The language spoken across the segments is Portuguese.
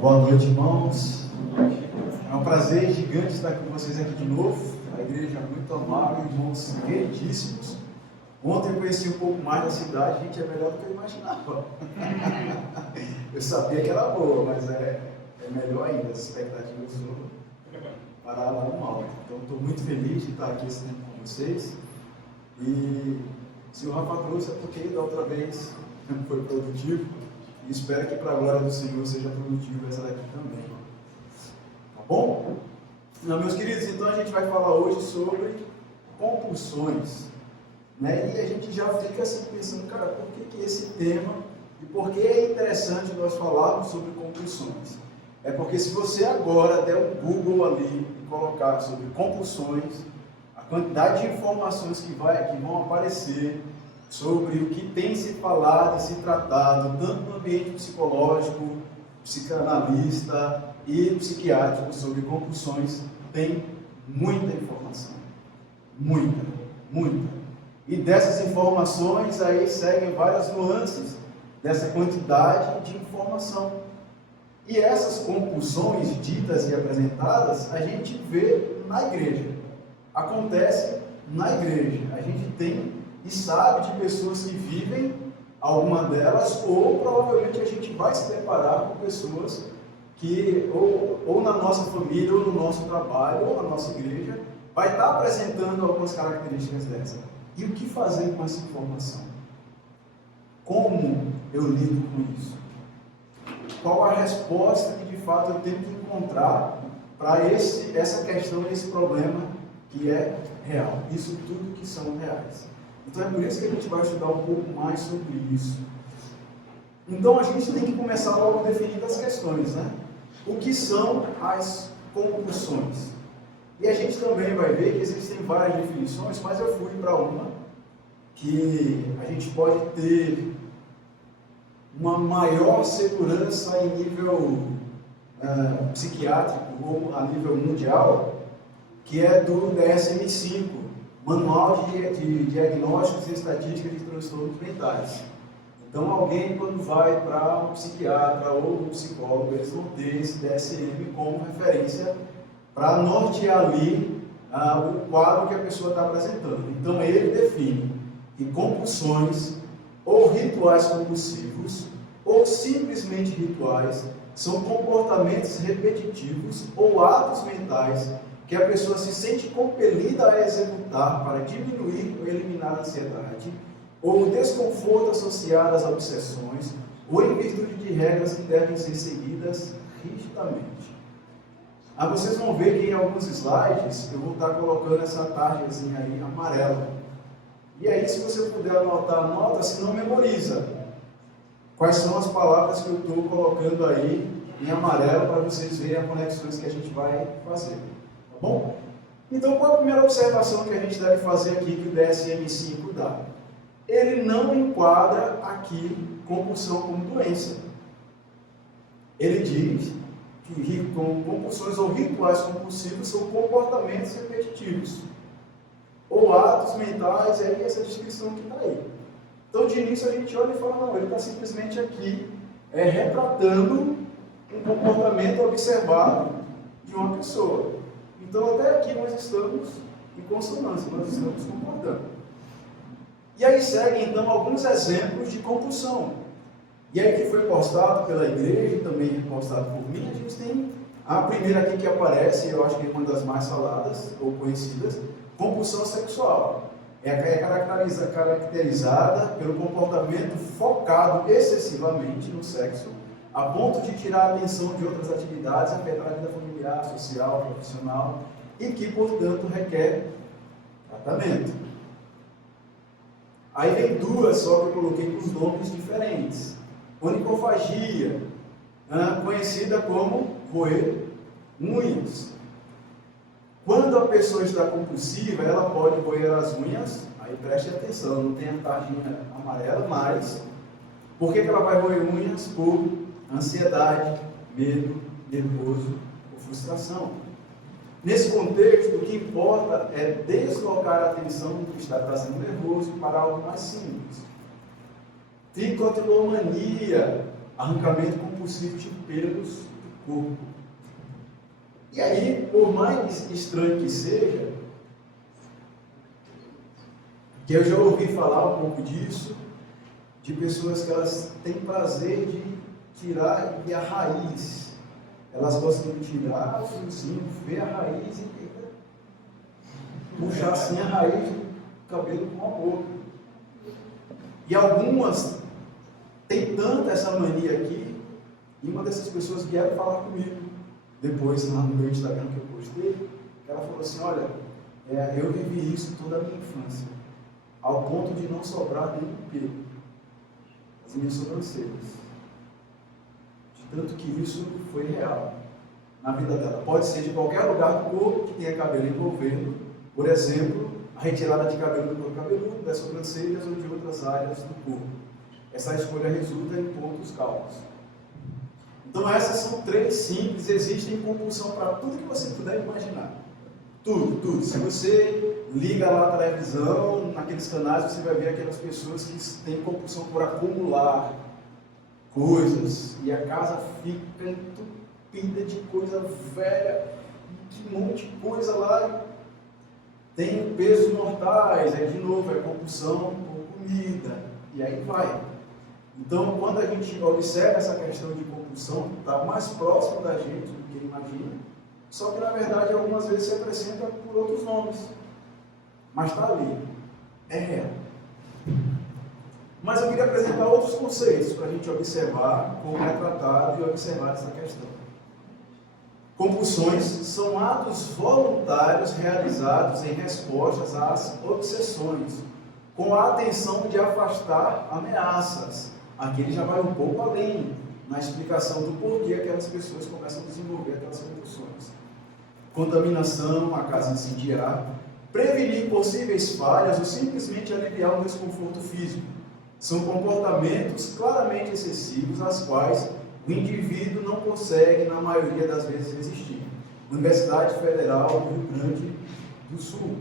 Boa noite, irmãos. É um prazer gigante estar com vocês aqui de novo. A igreja é muito amável, irmãos queridíssimos. Ontem eu conheci um pouco mais da cidade, gente, é melhor do que eu imaginava. Eu sabia que era boa, mas é melhor ainda, as expectativas pararam lá no alto. Então estou muito feliz de estar aqui esse tempo com vocês. E se o Rafa trouxe é porque da outra vez foi produtivo. E espero que para a glória do Senhor seja produtivo essa daqui também. Tá bom? Não, meus queridos, então a gente vai falar hoje sobre compulsões. Né? E a gente já fica assim pensando, cara, por que esse tema e por que é interessante nós falarmos sobre compulsões? É porque se você agora der um Google ali e colocar sobre compulsões, a quantidade de informações que vão aparecer sobre o que tem se falado e se tratado, tanto no ambiente psicológico, psicanalista e psiquiátrico sobre compulsões, tem muita informação. Muita. E dessas informações aí seguem várias nuances dessa quantidade de informação. E essas compulsões ditas e apresentadas, a gente vê na igreja. Acontece na igreja. A gente tem e sabe de pessoas que vivem alguma delas, ou provavelmente a gente vai se deparar com pessoas que, ou na nossa família, ou no nosso trabalho, ou na nossa igreja, vai estar apresentando algumas características dessa. E o que fazer com essa informação? Como eu lido com isso? Qual a resposta que de fato eu tenho que encontrar para essa questão, esse problema que é real? Isso tudo que são reais. Então é por isso que a gente vai estudar um pouco mais sobre isso. Então a gente tem que começar logo definindo as questões, né? O que são as compulsões? E a gente também vai ver que existem várias definições, mas eu fui para uma que a gente pode ter uma maior segurança em nível psiquiátrico ou a nível mundial, que é do DSM-5, Manual de Diagnósticos e Estatísticas de Transtornos Mentais. Então, alguém, quando vai para um psiquiatra ou um psicólogo, eles vão ter esse DSM como referência para nortear ali o quadro que a pessoa está apresentando. Então, ele define que compulsões ou rituais compulsivos ou simplesmente rituais são comportamentos repetitivos ou atos mentais que a pessoa se sente compelida a executar para diminuir ou eliminar a ansiedade, ou o desconforto associado às obsessões, ou em virtude de regras que devem ser seguidas rigidamente. Vocês vão ver que em alguns slides eu vou estar colocando essa tarjazinha aí amarela. E aí, se você puder anotar, anota, se não memoriza. Quais são as palavras que eu estou colocando aí em amarelo para vocês verem as conexões que a gente vai fazer. Bom, então qual é a primeira observação que a gente deve fazer aqui que o DSM-5 dá? Ele não enquadra aqui compulsão como doença. Ele diz que compulsões ou rituais compulsivos são comportamentos repetitivos ou atos mentais, é essa descrição que está aí. Então de início a gente olha e fala, não, ele está simplesmente aqui retratando um comportamento observado de uma pessoa. Então, até aqui nós estamos em consonância, nós estamos concordando. E aí seguem, então, alguns exemplos de compulsão. E aí que foi postado pela igreja e também postado por mim, a gente tem a primeira aqui que aparece, eu acho que é uma das mais faladas ou conhecidas, compulsão sexual. É caracterizada pelo comportamento focado excessivamente no sexo, a ponto de tirar a atenção de outras atividades, afetar a vida familiar, social, profissional, e que, portanto, requer tratamento. Aí vem duas só que eu coloquei com os nomes diferentes. Onicofagia, conhecida como roer unhas. Quando a pessoa está compulsiva, ela pode roer as unhas, aí preste atenção, não tem a tarjinha amarela, mas por que ela vai roer unhas? Por ansiedade, medo, nervoso ou frustração. Nesse contexto, o que importa é deslocar a atenção do que está trazendo nervoso para algo mais simples. Tricotilomania, arrancamento compulsivo de pelos do corpo. E aí, por mais estranho que seja, que eu já ouvi falar um pouco disso, de pessoas que elas têm prazer de tirar a raiz. Elas gostam de tirar o fiozinho, ver a raiz e puxar assim a raiz do cabelo com a boca. E algumas têm tanta essa mania aqui, e uma dessas pessoas vieram falar comigo, depois lá no meu Instagram que eu postei, que ela falou assim, olha, eu vivi isso toda a minha infância, ao ponto de não sobrar nenhum pelo, as minhas sobrancelhas. De tanto que isso foi real na vida dela. Pode ser de qualquer lugar do corpo que tenha cabelo envolvendo, por exemplo, a retirada de cabelo do couro cabeludo, das sobrancelhas ou de outras áreas do corpo. Essa escolha resulta em pontos calvos. Então essas são 3 simples, existem compulsão para tudo que você puder imaginar. Tudo, tudo. Se você liga lá a televisão, naqueles canais você vai ver aquelas pessoas que têm compulsão por acumular coisas, e a casa fica entupida de coisa velha, que monte de coisa lá, tem pesos mortais, aí de novo é compulsão por comida, e aí vai. Então, quando a gente observa essa questão de compulsão, está mais próximo da gente do que imagina, só que na verdade algumas vezes se apresenta por outros nomes, mas está ali, é real. Mas eu queria apresentar outros conceitos para a gente observar como é tratado e observar essa questão. Compulsões são atos voluntários realizados em respostas às obsessões, com a atenção de afastar ameaças. Aqui ele já vai um pouco além na explicação do porquê aquelas pessoas começam a desenvolver aquelas compulsões. Contaminação, a casa incendiar, prevenir possíveis falhas ou simplesmente aliviar o desconforto físico. São comportamentos claramente excessivos, às quais o indivíduo não consegue, na maioria das vezes, resistir. Universidade Federal do Rio Grande do Sul.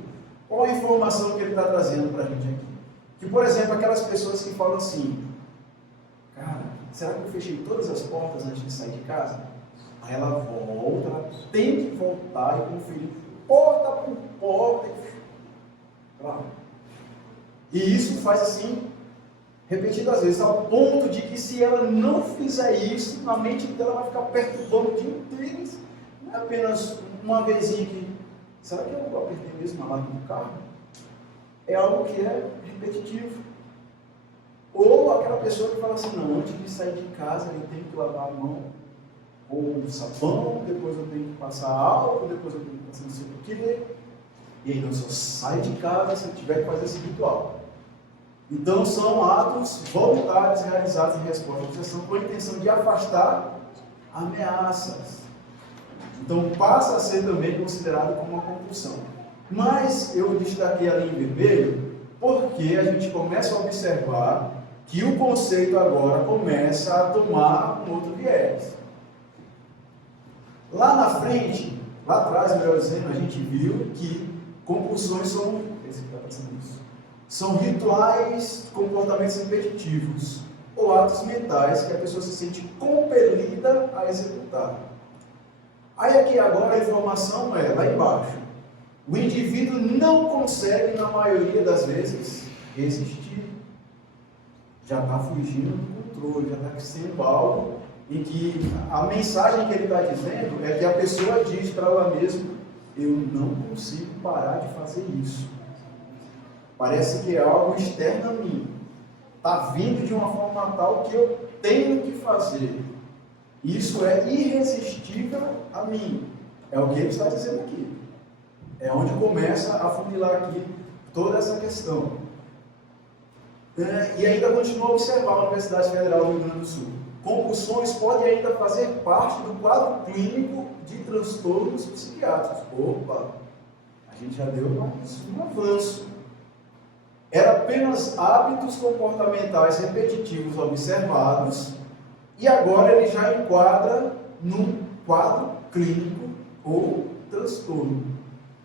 Qual a informação que ele está trazendo para a gente aqui? Que, por exemplo, aquelas pessoas que falam assim, cara, será que eu fechei todas as portas antes de sair de casa? Aí ela volta, ela tem que voltar e conferir porta por porta. Claro. E isso faz assim, repetidas vezes, ao ponto de que se ela não fizer isso, a mente dela vai ficar perturbando o dia inteiro. Não é apenas uma vezinha que, será que eu apertei mesmo a alarme do carro? É algo que é repetitivo. Ou aquela pessoa que fala assim, não, antes de sair de casa eu tenho que lavar a mão com sabão, depois eu tenho que passar álcool, depois eu tenho que passar não sei o quê. E aí eu só saio de casa se eu tiver que fazer esse ritual. Então são atos voluntários realizados em resposta à obsessão com a intenção de afastar ameaças. Então passa a ser também considerado como uma compulsão. Mas eu destaquei ali em vermelho porque a gente começa a observar que o conceito agora começa a tomar um outro viés. Lá na frente, lá atrás, melhor dizendo, a gente viu que compulsões são, esse que está passando isso, são rituais, comportamentos repetitivos ou atos mentais que a pessoa se sente compelida a executar. Aí aqui agora a informação é lá embaixo. O indivíduo não consegue, na maioria das vezes, resistir. Já está fugindo do controle, já está sendo algo em que a mensagem que ele está dizendo é que a pessoa diz para ela mesma, eu não consigo parar de fazer isso. Parece que é algo externo a mim. Está vindo de uma forma tal que eu tenho que fazer. Isso é irresistível a mim. É o que ele está dizendo aqui. É onde começa a funilar aqui toda essa questão. E ainda continua a observar a Universidade Federal do Rio Grande do Sul. Compulsões podem ainda fazer parte do quadro clínico de transtornos psiquiátricos. Opa! A gente já deu um avanço. Era apenas hábitos comportamentais repetitivos observados e agora ele já enquadra num quadro clínico ou transtorno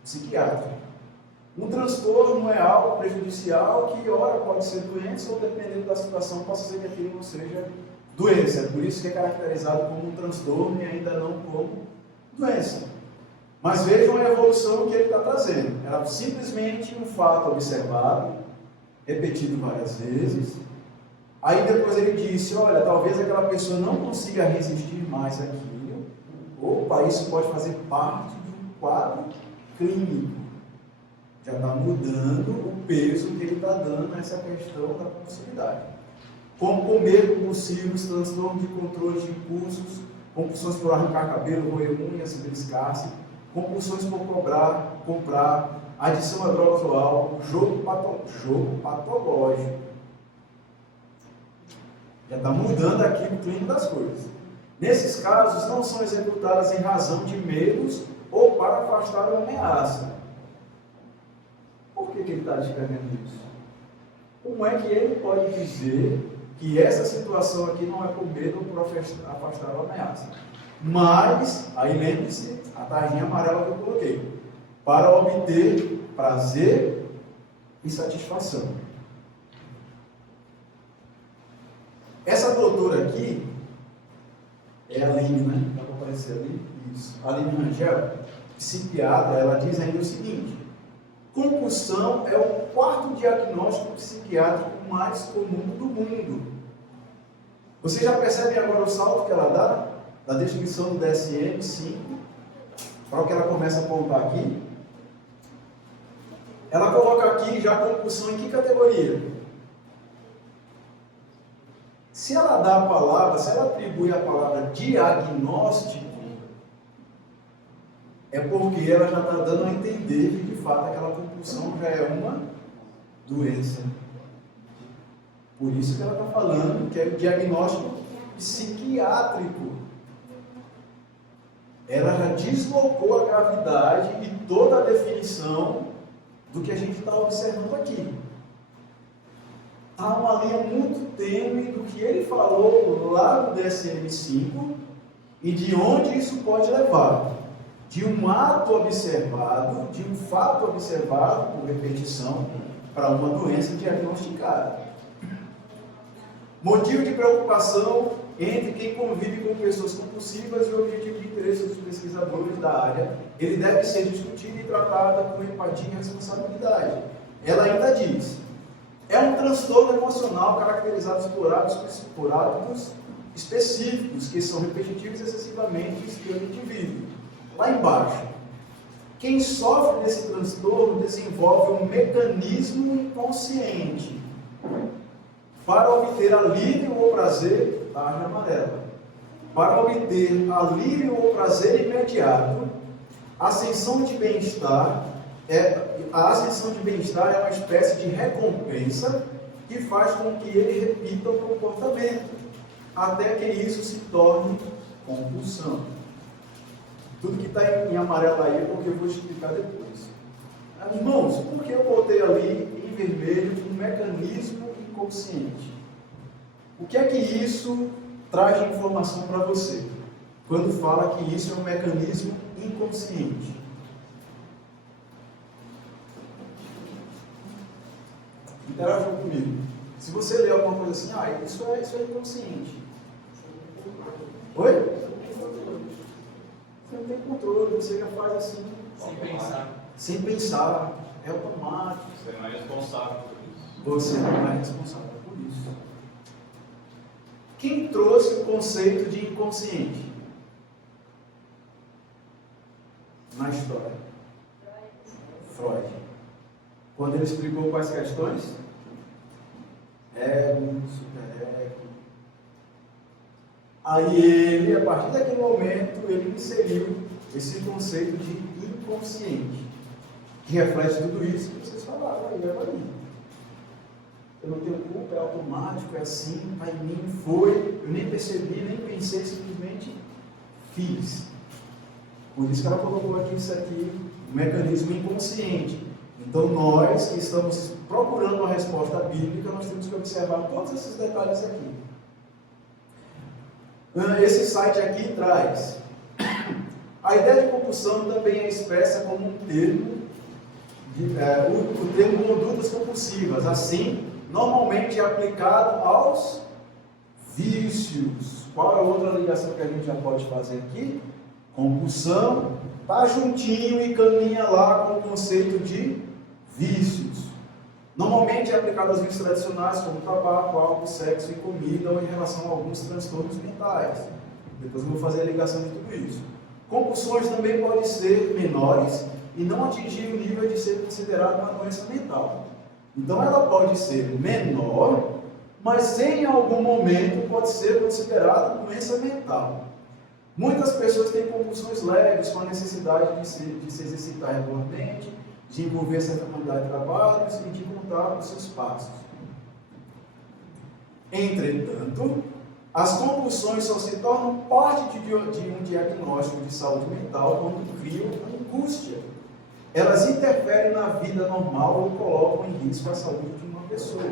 psiquiátrico. Um transtorno é algo prejudicial que, ora, pode ser doença ou, dependendo da situação, possa ser que aquilo não seja doença. É por isso que é caracterizado como um transtorno e ainda não como doença. Mas vejam a evolução que ele está trazendo. Era simplesmente um fato observado, repetido várias vezes. Aí depois ele disse, olha, talvez aquela pessoa não consiga resistir mais àquilo. Opa, isso pode fazer parte de um quadro clínico. Já está mudando o peso que ele está dando a essa questão da compulsividade. Como comer compulsivos, transtorno de controle de impulsos, compulsões por arrancar cabelo, roer unhas, beliscar-se, compulsões por comprar, adição a drogas ou álcool, jogo patológico. Já está mudando aqui o clínico das coisas. Nesses casos, não são executadas em razão de medos ou para afastar uma ameaça. Por que ele está descrevendo isso? Como é que ele pode dizer que essa situação aqui não é por medo ou por afastar uma ameaça? Mas, aí lembre-se, a tarjinha amarela que eu coloquei, para obter prazer e satisfação. Essa doutora aqui, é a Aline, né? Dá para aparecer ali? Isso. A Aline Rangel, psiquiatra, ela diz ainda o seguinte: compulsão é o quarto diagnóstico psiquiátrico mais comum do mundo. Você já percebe agora o salto que ela dá? Da descrição do DSM-5, para o que ela começa a apontar aqui. Ela coloca aqui já a compulsão em que categoria? Se ela dá a palavra, se ela atribui a palavra diagnóstico, é porque ela já está dando a entender que de fato aquela compulsão já é uma doença. Por isso que ela está falando que é o diagnóstico psiquiátrico. Ela já deslocou a gravidade e toda a definição do que a gente está observando aqui. Há uma linha muito tênue do que ele falou lá no DSM-5 e de onde isso pode levar. De um ato observado, de um fato observado por repetição, para uma doença diagnosticada. Motivo de preocupação entre quem convive com pessoas compulsivas e o objetivo de interesse dos pesquisadores da área, ele deve ser discutido e tratado com empatia e responsabilidade. Ela ainda diz: é um transtorno emocional caracterizado por hábitos específicos, que são repetitivos excessivamente pelo indivíduo. Lá embaixo, quem sofre desse transtorno desenvolve um mecanismo inconsciente para obter alívio ou prazer, tarja amarela. Para obter alívio ou prazer imediato, a ascensão de bem-estar é uma espécie de recompensa que faz com que ele repita o comportamento, até que isso se torne compulsão. Tudo que está em amarelo aí é porque eu vou explicar depois. Irmãos, por que eu botei ali em vermelho um mecanismo inconsciente? O que é que isso traz de informação para você? Quando fala que isso é um mecanismo inconsciente. Interajam comigo. Se você ler alguma coisa assim, isso é inconsciente. Oi? Você não tem controle, você já faz assim. Sem pensar. Sem pensar. É automático. Você não é responsável por isso. Você não é responsável por isso. Quem trouxe o conceito de inconsciente na história? Freud. Quando ele explicou quais questões? Ego, superego. Aí ele, a partir daquele momento, ele inseriu esse conceito de inconsciente, que reflete tudo isso que vocês falaram aí agora. Eu não tenho culpa, é automático, é assim, está em mim, foi, eu nem percebi, nem pensei, simplesmente fiz. Por isso que ela colocou aqui isso aqui, um mecanismo inconsciente. Então nós que estamos procurando uma resposta bíblica, nós temos que observar todos esses detalhes aqui. Esse site aqui traz a ideia de compulsão também é expressa como um termo, o termo condutas compulsivas, assim, normalmente é aplicado aos vícios. Qual é a outra ligação que a gente já pode fazer aqui? Compulsão, está juntinho e caminha lá com o conceito de vícios. Normalmente é aplicado às vícios tradicionais como tabaco, álcool, sexo e comida, ou em relação a alguns transtornos mentais. Depois eu vou fazer a ligação de tudo isso. Compulsões também podem ser menores e não atingir o nível de ser considerada uma doença mental. Então ela pode ser menor, mas em algum momento pode ser considerada doença mental. Muitas pessoas têm compulsões leves com a necessidade de se exercitar regularmente, de envolver certa quantidade de trabalhos e de contar os seus passos. Entretanto, as compulsões só se tornam parte de um diagnóstico de saúde mental quando criam angústia. Elas interferem na vida normal ou colocam em risco a saúde de uma pessoa.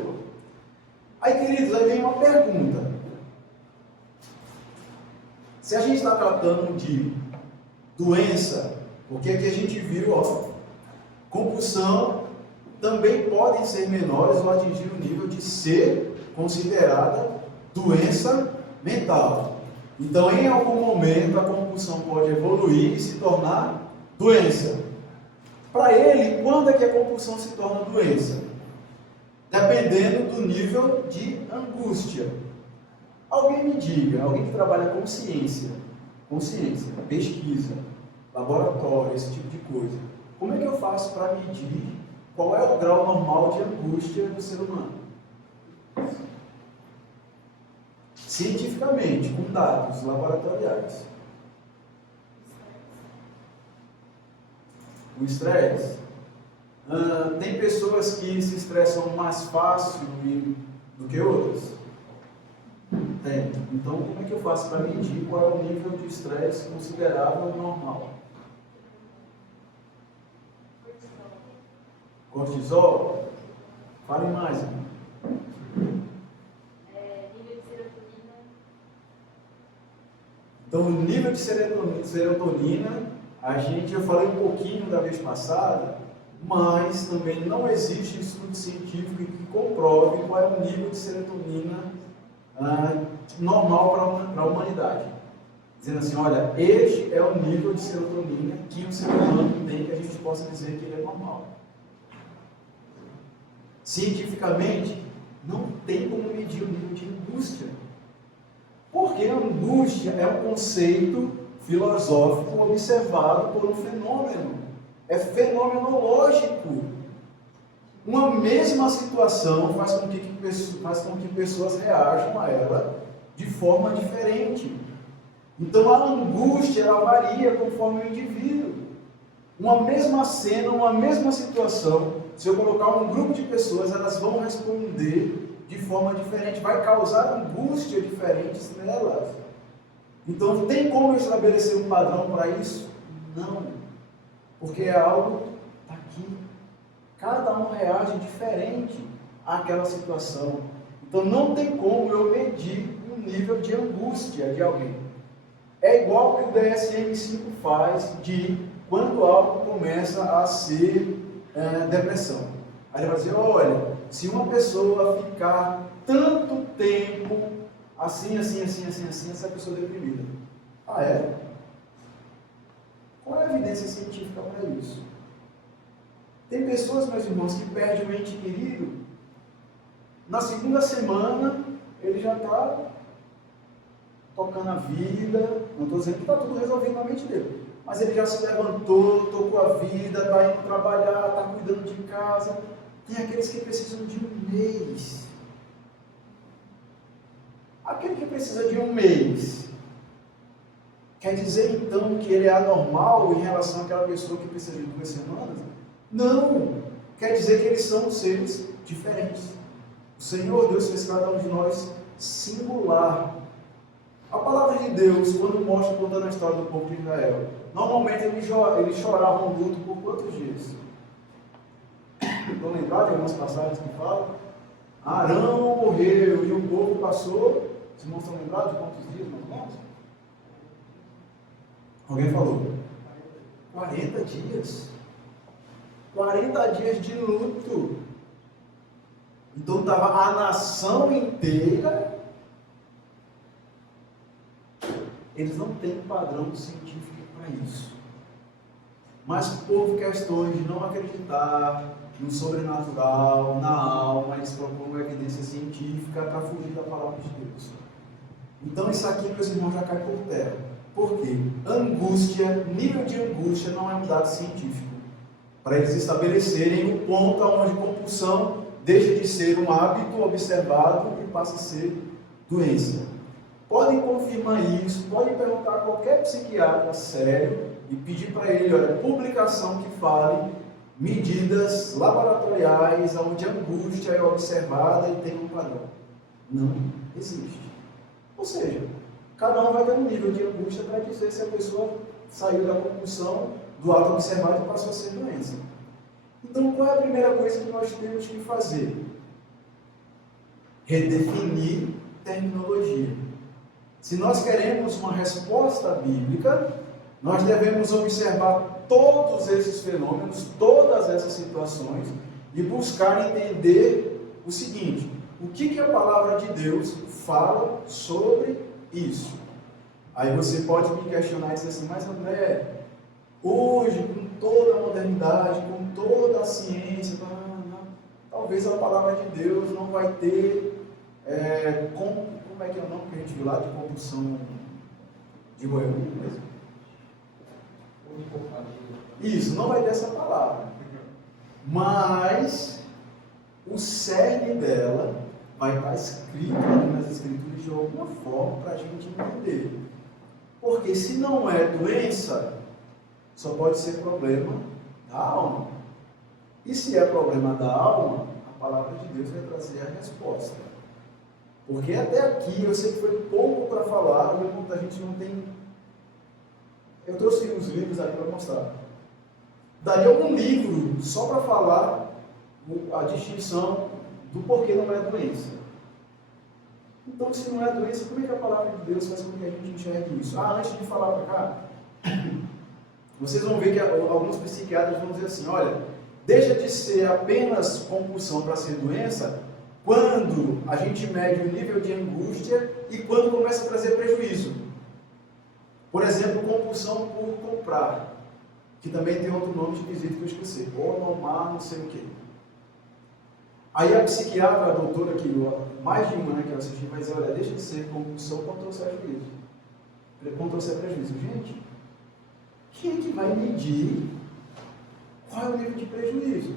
Aí, queridos, aí vem uma pergunta. Se a gente está tratando de doença, porque aqui a gente viu, compulsão também podem ser menores ou atingir o nível de ser considerada doença mental. Então, em algum momento, a compulsão pode evoluir e se tornar doença. Para ele, quando é que a compulsão se torna doença? Dependendo do nível de angústia. Alguém me diga, alguém que trabalha com ciência, pesquisa, laboratório, esse tipo de coisa, como é que eu faço para medir qual é o grau normal de angústia do ser humano? Cientificamente, com dados laboratoriais. O estresse. Tem pessoas que se estressam mais fácil do que outras? Tem. Então, como é que eu faço para medir qual é o nível de estresse considerável normal? Cortisol? Fale mais, irmão. Nível de serotonina. Então, o nível de serotonina, eu falei um pouquinho da vez passada, mas também não existe estudo científico que comprove qual é o nível de serotonina normal para a humanidade. Dizendo assim, olha, este é o nível de serotonina que o ser humano tem, que a gente possa dizer que ele é normal. Cientificamente, não tem como medir o nível de angústia. Porque a angústia é um conceito filosófico observado por um fenômeno. É fenomenológico. Uma mesma situação faz com que pessoas reajam a ela de forma diferente. Então a angústia ela varia conforme o indivíduo. Uma mesma cena, uma mesma situação, se eu colocar um grupo de pessoas, elas vão responder de forma diferente, vai causar angústia diferentes nelas. Então tem como eu estabelecer um padrão para isso? Não. Porque é algo aqui. Cada um reage diferente àquela situação. Então não tem como eu medir o nível de angústia de alguém. É igual que o DSM-5 faz de quando algo começa a ser depressão. Aí ele vai dizer, olha, se uma pessoa ficar tanto tempo assim, essa pessoa é deprimida. Ah, é? Qual é a evidência científica para isso? Tem pessoas, meus irmãos, que perdem o ente querido, na segunda semana ele já está tocando a vida, não estou dizendo que está tudo resolvido na mente dele, mas ele já se levantou, tocou a vida, está indo trabalhar, está cuidando de casa. Tem aqueles que precisam de um mês. Aquele que precisa de um mês, quer dizer então que ele é anormal em relação àquela pessoa que precisa de 2 semanas? Não! Quer dizer que eles são seres diferentes. O Senhor Deus fez cada um de nós singular. A palavra de Deus, quando mostra, contando a história do povo de Israel, normalmente eles choravam luto por quantos dias? Estão lembrados de algumas passagens que falam? Arão morreu e o povo passou. Vocês não estão lembrados de quantos dias, meus irmãos? Alguém falou? 40 dias. 40 dias de luto. Então estava a nação inteira eles não têm padrão científico para isso. Mas por questões de não acreditar no sobrenatural, na alma, eles propõem evidência científica para fugir da palavra de Deus. Então isso aqui, meus irmãos, já cai por terra. Por quê? Angústia, nível de angústia não é um dado científico. Para eles estabelecerem o ponto onde compulsão deixa de ser um hábito observado e passa a ser doença. Podem confirmar isso, podem perguntar a qualquer psiquiatra sério e pedir para ele, olha, publicação que fale medidas laboratoriais onde a angústia é observada e tem um padrão. Não existe. Ou seja, cada um vai ter um nível de angústia para dizer se a pessoa saiu da compulsão do ato observado e passou a ser doença. Então, qual é a primeira coisa que nós temos que fazer? Redefinir terminologia. Se nós queremos uma resposta bíblica, nós devemos observar todos esses fenômenos, todas essas situações e buscar entender o seguinte: o que a palavra de Deus fala sobre isso? Aí você pode me questionar e dizer assim, mas André, hoje, com toda a modernidade, com toda a ciência, talvez a palavra de Deus não vai ter, como é que é o nome que a gente viu lá, de compulsão de roer mesmo? Isso, não vai ter essa palavra. Mas o cerne dela vai estar escrito nas Escrituras de alguma forma para a gente entender. Porque se não é doença, só pode ser problema da alma. E se é problema da alma, a palavra de Deus vai trazer a resposta. Porque até aqui eu sei que foi pouco para falar, e a gente não tem. Eu trouxe os livros aqui para mostrar. Daria um livro só para falar a distinção do porquê não é doença. Então, se não é doença, como é que a palavra de Deus faz com que a gente enxergue isso? Antes de falar para cá, vocês vão ver que alguns psiquiatras vão dizer assim, olha, deixa de ser apenas compulsão para ser doença quando a gente mede o nível de angústia e quando começa a trazer prejuízo. Por exemplo, compulsão por comprar, que também tem outro nome esquisito que eu esqueci, onomar não sei o quê. Aí a psiquiatra, a doutora, mais de uma, né, que eu assisti, vai dizer, olha, deixa de ser compulsão quando trouxer prejuízo. Quando trouxer prejuízo. Gente, quem é que vai medir qual é o nível de prejuízo?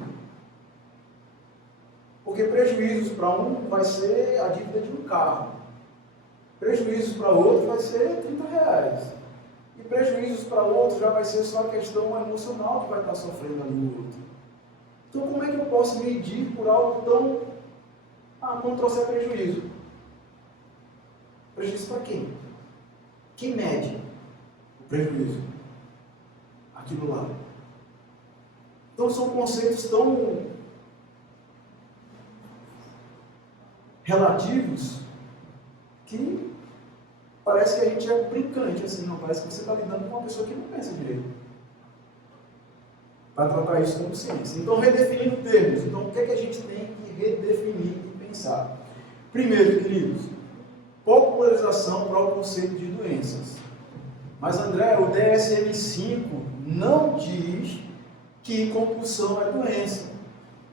Porque prejuízos para um vai ser a dívida de um carro. Prejuízos para outro vai ser R$30. E prejuízos para outro já vai ser só a questão emocional que vai estar sofrendo ali no outro. Então, como é que eu posso medir por algo tão... quando trouxer prejuízo? Prejuízo para quem? Quem mede o prejuízo? Aquilo lá. Então, são conceitos tão relativos que parece que a gente é brincante, assim, não parece que você está lidando com uma pessoa que não pensa direito. Para tratar isso como ciência. Então, redefinindo termos. Então, o que é que a gente tem que redefinir e pensar? Primeiro, queridos, popularização para o conceito de doenças. Mas, André, o DSM-5 não diz que compulsão é doença.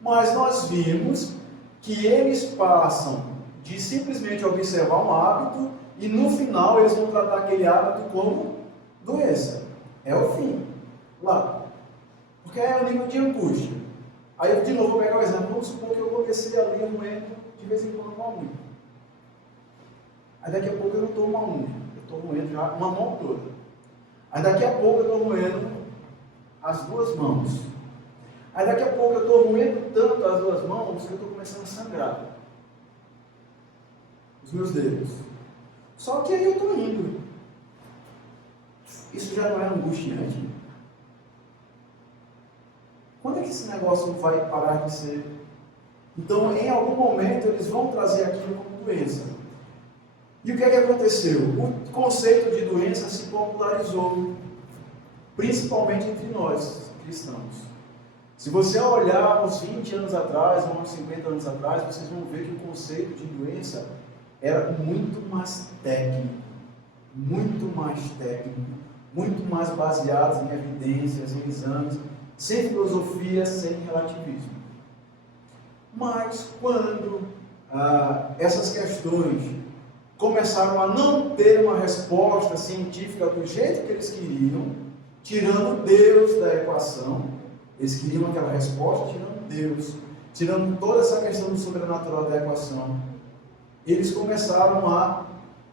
Mas nós vimos que eles passam de simplesmente observar um hábito e no final eles vão tratar aquele hábito como doença. É o fim. Lá. Porque é o nível de angústia. Aí eu de novo vou pegar o exemplo. Vamos supor que eu comecei ali roendo de vez em quando uma unha. Aí daqui a pouco eu não estou uma unha. Eu estou roendo já uma mão toda. Aí daqui a pouco eu estou roendo as duas mãos. Aí daqui a pouco eu estou roendo tanto as duas mãos que eu estou começando a sangrar os meus dedos. Só que aí eu estou indo. Isso já não é angustiante? Quando é que esse negócio vai parar de ser? Então, em algum momento, eles vão trazer aquilo como doença. E o que é que aconteceu? O conceito de doença se popularizou, principalmente entre nós, cristãos. Se você olhar uns 20 anos atrás, uns 50 anos atrás, vocês vão ver que o conceito de doença era muito mais técnico. muito mais técnico, muito mais baseado em evidências, em exames, sem filosofia, sem relativismo. Mas quando essas questões começaram a não ter uma resposta científica do jeito que eles queriam, tirando Deus da equação, eles queriam aquela resposta tirando Deus, tirando toda essa questão do sobrenatural da equação, eles começaram a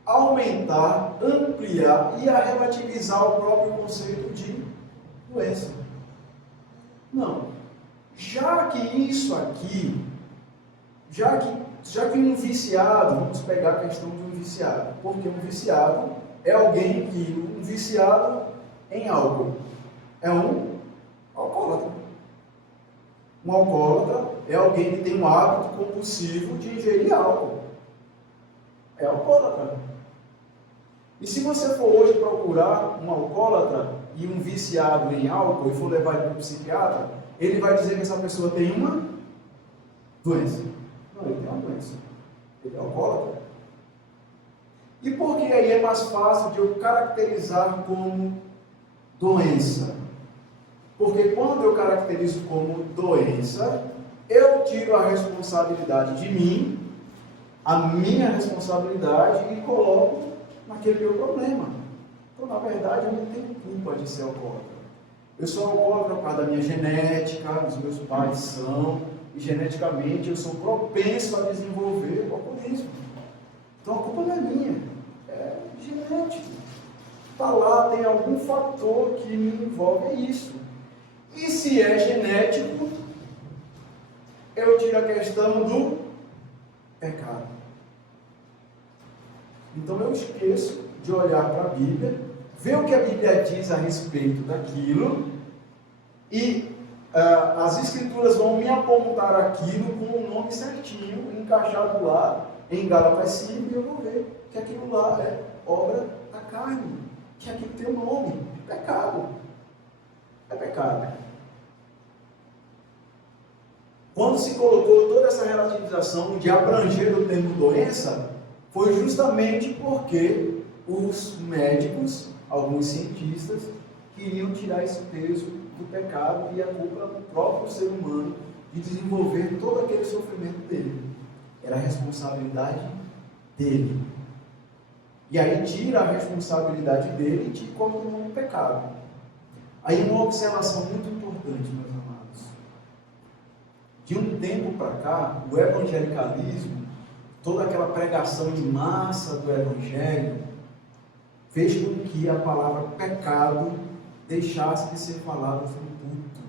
aumentar, ampliar e a relativizar o próprio conceito de doença. Não. Já que isso aqui, já que um viciado, vamos pegar a questão de um viciado, porque um viciado é alguém que, um viciado em álcool, é um alcoólatra. Um alcoólatra é alguém que tem um hábito compulsivo de ingerir álcool. É alcoólatra. E se você for hoje procurar um alcoólatra e um viciado em álcool e for levar ele para o psiquiatra, ele vai dizer que essa pessoa tem uma doença. Não, ele tem uma doença. Ele é alcoólatra. E por que aí é mais fácil de eu caracterizar como doença? Porque quando eu caracterizo como doença, eu tiro a responsabilidade de mim, a minha responsabilidade, e coloco naquele meu problema. Então, na verdade, eu não tenho culpa de ser alcoólatra. Eu sou alcoólatra por causa da minha genética, os meus pais são, e geneticamente eu sou propenso a desenvolver o alcoolismo. Então, a culpa não é minha, é genético. Está lá, tem algum fator que me envolve isso. E se é genético, eu tiro a questão do pecado. Então eu esqueço de olhar para a Bíblia, ver o que a Bíblia diz a respeito daquilo, e as Escrituras vão me apontar aquilo com o nome certinho, encaixado lá em Gálatas 5, e eu vou ver que aquilo lá é obra da carne, que aquilo tem um nome, pecado. É pecado. Quando se colocou toda essa relativização de abranger o termo doença, foi justamente porque os médicos, alguns cientistas, queriam tirar esse peso do pecado e a culpa do próprio ser humano de desenvolver todo aquele sofrimento dele. Era a responsabilidade dele. E aí tira a responsabilidade dele e te coloca no pecado. Aí uma observação muito importante, meus amados. De um tempo para cá, o evangelicalismo, toda aquela pregação em massa do evangelho, fez com que a palavra pecado deixasse de ser falada no culto,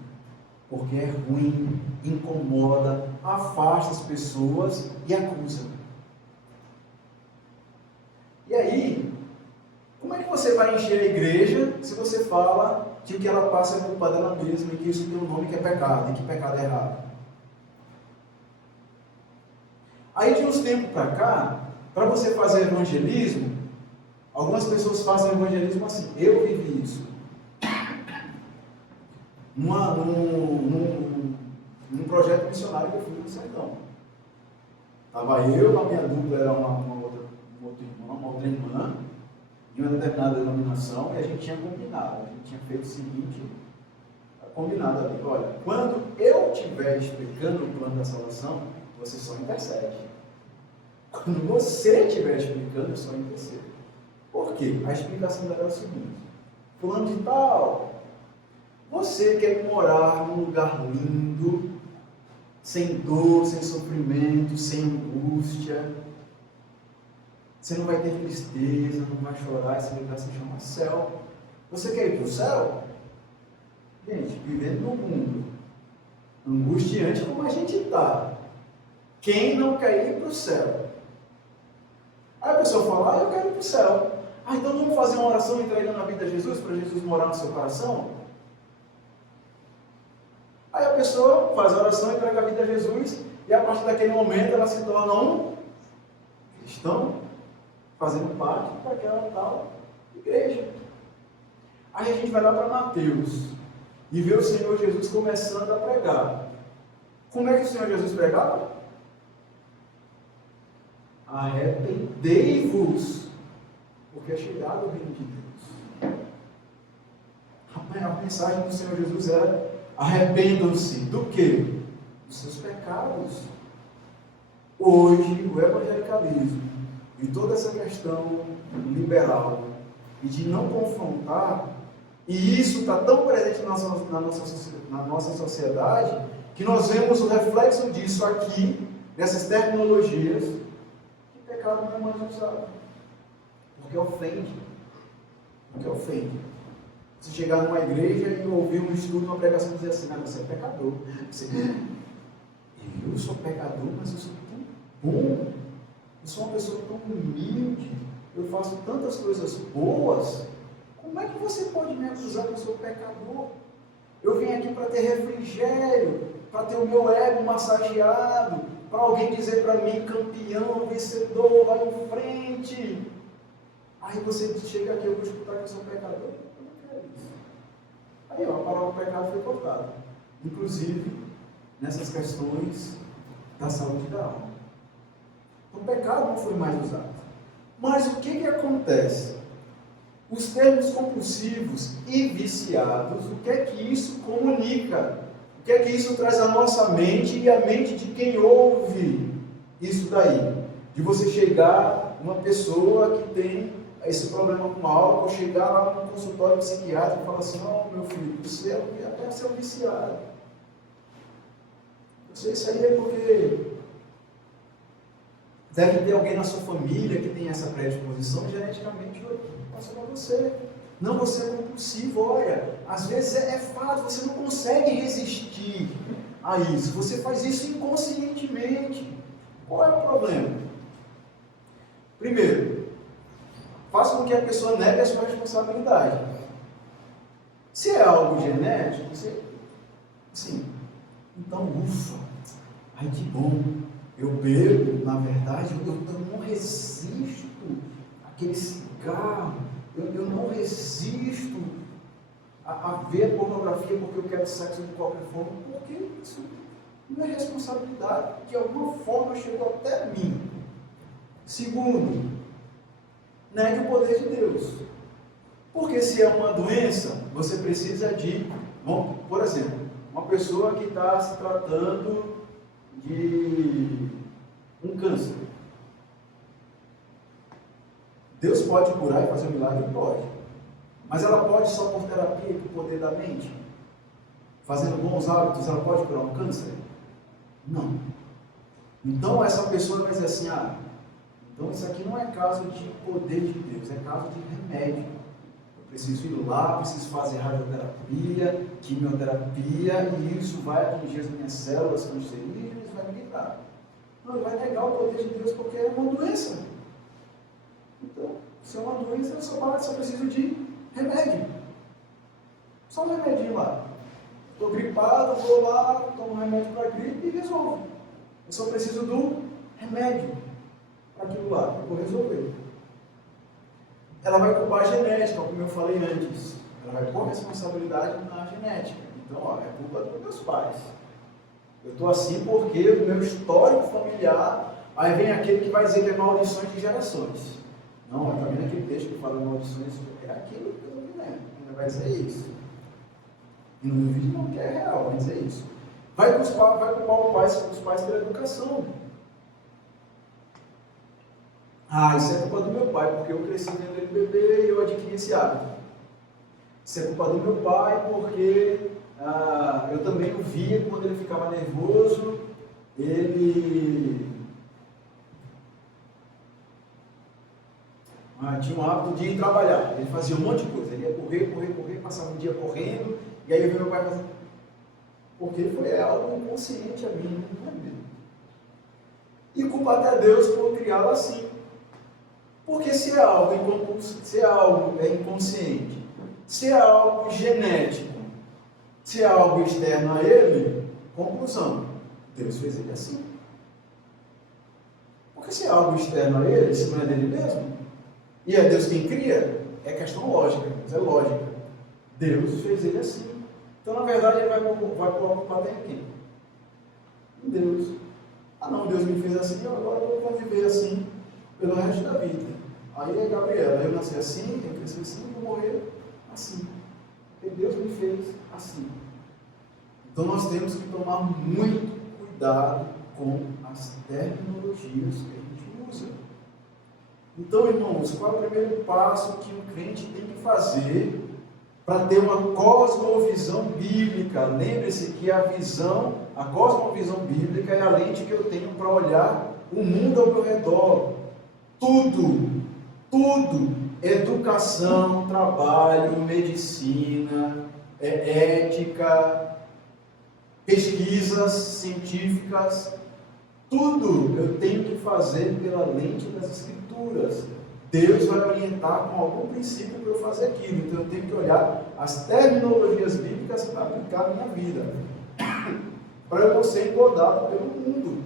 porque é ruim, incomoda, afasta as pessoas e acusa. E aí, como é que você vai encher a igreja se você fala que o que ela passa é culpa dela mesma e que isso tem um nome que é pecado, e que pecado é errado? Aí de uns tempos para cá, para você fazer evangelismo, algumas pessoas fazem evangelismo assim. Eu vivi isso. Num projeto missionário que eu fui no sertão. Estava eu, a minha dupla era uma outra irmã, de uma determinada denominação, e a gente tinha combinado. A gente tinha feito o seguinte, combinado ali. Olha, quando eu estiver explicando o plano da salvação, você só intercede. Quando você estiver explicando, eu só intercedo. Por quê? A explicação dela é o seguinte: fulano de tal, você quer morar num lugar lindo, sem dor, sem sofrimento, sem angústia. Você não vai ter tristeza, não vai chorar, esse lugar se chama céu. Você quer ir para o céu? Gente, vivendo no mundo angustiante como a gente está, quem não quer ir para o céu? Aí a pessoa fala, eu quero ir para o céu. Então vamos fazer uma oração entregando a vida a Jesus, para Jesus morar no seu coração? Aí a pessoa faz a oração, entrega a vida a Jesus, e a partir daquele momento ela se torna um cristão, fazendo parte daquela tal igreja. Aí a gente vai lá para Mateus e vê o Senhor Jesus começando a pregar. Como é que o Senhor Jesus pregava? Arrependei-vos, porque é chegado o reino de Deus. A mensagem do Senhor Jesus era: arrependam-se do quê? Dos seus pecados. Hoje, o evangelicalismo e toda essa questão liberal e de não confrontar, e isso está tão presente na nossa sociedade, que nós vemos o reflexo disso aqui, nessas terminologias, que pecado não é mais usado. Porque ofende. Porque ofende. Se chegar numa igreja e ouvir um estudo, uma pregação, dizer assim: não, você é pecador. Eu sou pecador, mas eu sou tão bom. Eu sou uma pessoa tão humilde. Eu faço tantas coisas boas. Como é que você pode me acusar que eu sou pecador? Eu vim aqui para ter refrigério, para ter o meu ego massageado, para alguém dizer para mim: campeão, vencedor, vai em frente. Aí você chega aqui: eu vou escutar que eu sou pecador. Eu não quero isso. Aí, ó, a palavra pecado foi cortada. Inclusive, nessas questões da saúde da alma. Então, o pecado não foi mais usado. Mas o que acontece? Os termos compulsivos e viciados, o que é que isso comunica? O que é que isso traz à nossa mente e à mente de quem ouve isso daí? De você chegar, uma pessoa que tem esse problema com álcool, chegar lá no consultório psiquiátrico e falar assim: não, meu filho, você é um viciado. Isso aí é porque deve ter alguém na sua família que tem essa predisposição, geneticamente passou para você. Não, você é compulsivo, olha. Às vezes é fato, você não consegue resistir a isso. Você faz isso inconscientemente. Qual é o problema? Primeiro, faça com que a pessoa negue a sua responsabilidade. Se é algo genético, você, assim, então, ufa, ai que bom, eu bebo, na verdade, eu não resisto àquele cigarro, eu não resisto a ver pornografia porque eu quero sexo de qualquer forma, porque isso não é responsabilidade, de alguma forma chegou até mim. Segundo, negue o poder de Deus. Porque se é uma doença, você precisa de, bom, por exemplo, uma pessoa que está se tratando de um câncer. Deus pode curar e fazer um milagre? Pode. Mas ela pode só por terapia, por poder da mente? Fazendo bons hábitos, ela pode curar um câncer? Não. Então essa pessoa vai dizer assim: então isso aqui não é caso de poder de Deus, é caso de remédio. Eu preciso ir lá, preciso fazer radioterapia, quimioterapia, e isso vai atingir as minhas células cancerígenas e vai me livrar. Não, ele vai negar o poder de Deus porque é uma doença. Então, se é uma doença, eu só preciso de remédio. Só um remedinho lá. Estou gripado, vou lá, tomo um remédio para gripe e resolvo. Eu só preciso do remédio para aquilo lá, eu vou resolver. Ela vai culpar a genética, como eu falei antes. Ela vai pôr responsabilidade na genética. Então, é culpa dos meus pais. Eu estou assim porque o meu histórico familiar, aí vem aquele que vai dizer que é maldições de gerações. Não, está vendo aquele texto que fala maldições, é aquilo que eu não me lembro. Ainda vai dizer isso. E no meu vídeo não, que é real, vai dizer isso. Vai culpar os pais pela educação. Isso é culpa do meu pai, porque eu cresci vendo ele beber e eu adquiri esse hábito. Isso é culpa do meu pai, porque eu também o via quando ele ficava nervoso, ele tinha um hábito de ir trabalhar. Ele fazia um monte de coisa, ele ia correr, passava um dia correndo, e aí eu vi meu pai fazer. Porque foi algo inconsciente a mim, não é mesmo? E culpa até Deus por criá-lo assim. Porque se é algo inconsciente, se é algo genético, se é algo externo a ele, conclusão, Deus fez ele assim. Porque se é algo externo a ele, se não é dele mesmo, e é Deus quem cria, é questão lógica, é lógica. Deus fez ele assim. Então, na verdade, ele vai pôr a culpa em quem? Em Deus. Não, Deus me fez assim, agora eu vou viver assim pelo resto da vida. Aí é Gabriela, eu nasci assim, eu cresci assim, vou morrer assim. Porque Deus me fez assim. Então nós temos que tomar muito cuidado com as terminologias que a gente usa. Então, irmãos, qual é o primeiro passo que um crente tem que fazer para ter uma cosmovisão bíblica? Lembre-se que a cosmovisão bíblica é a lente que eu tenho para olhar o mundo ao meu redor. Tudo, educação, trabalho, medicina, ética, pesquisas científicas, tudo eu tenho que fazer pela lente das Escrituras. Deus vai orientar com algum princípio para eu fazer aquilo. Então eu tenho que olhar as terminologias bíblicas para aplicar na minha vida, para eu não ser engordado pelo mundo,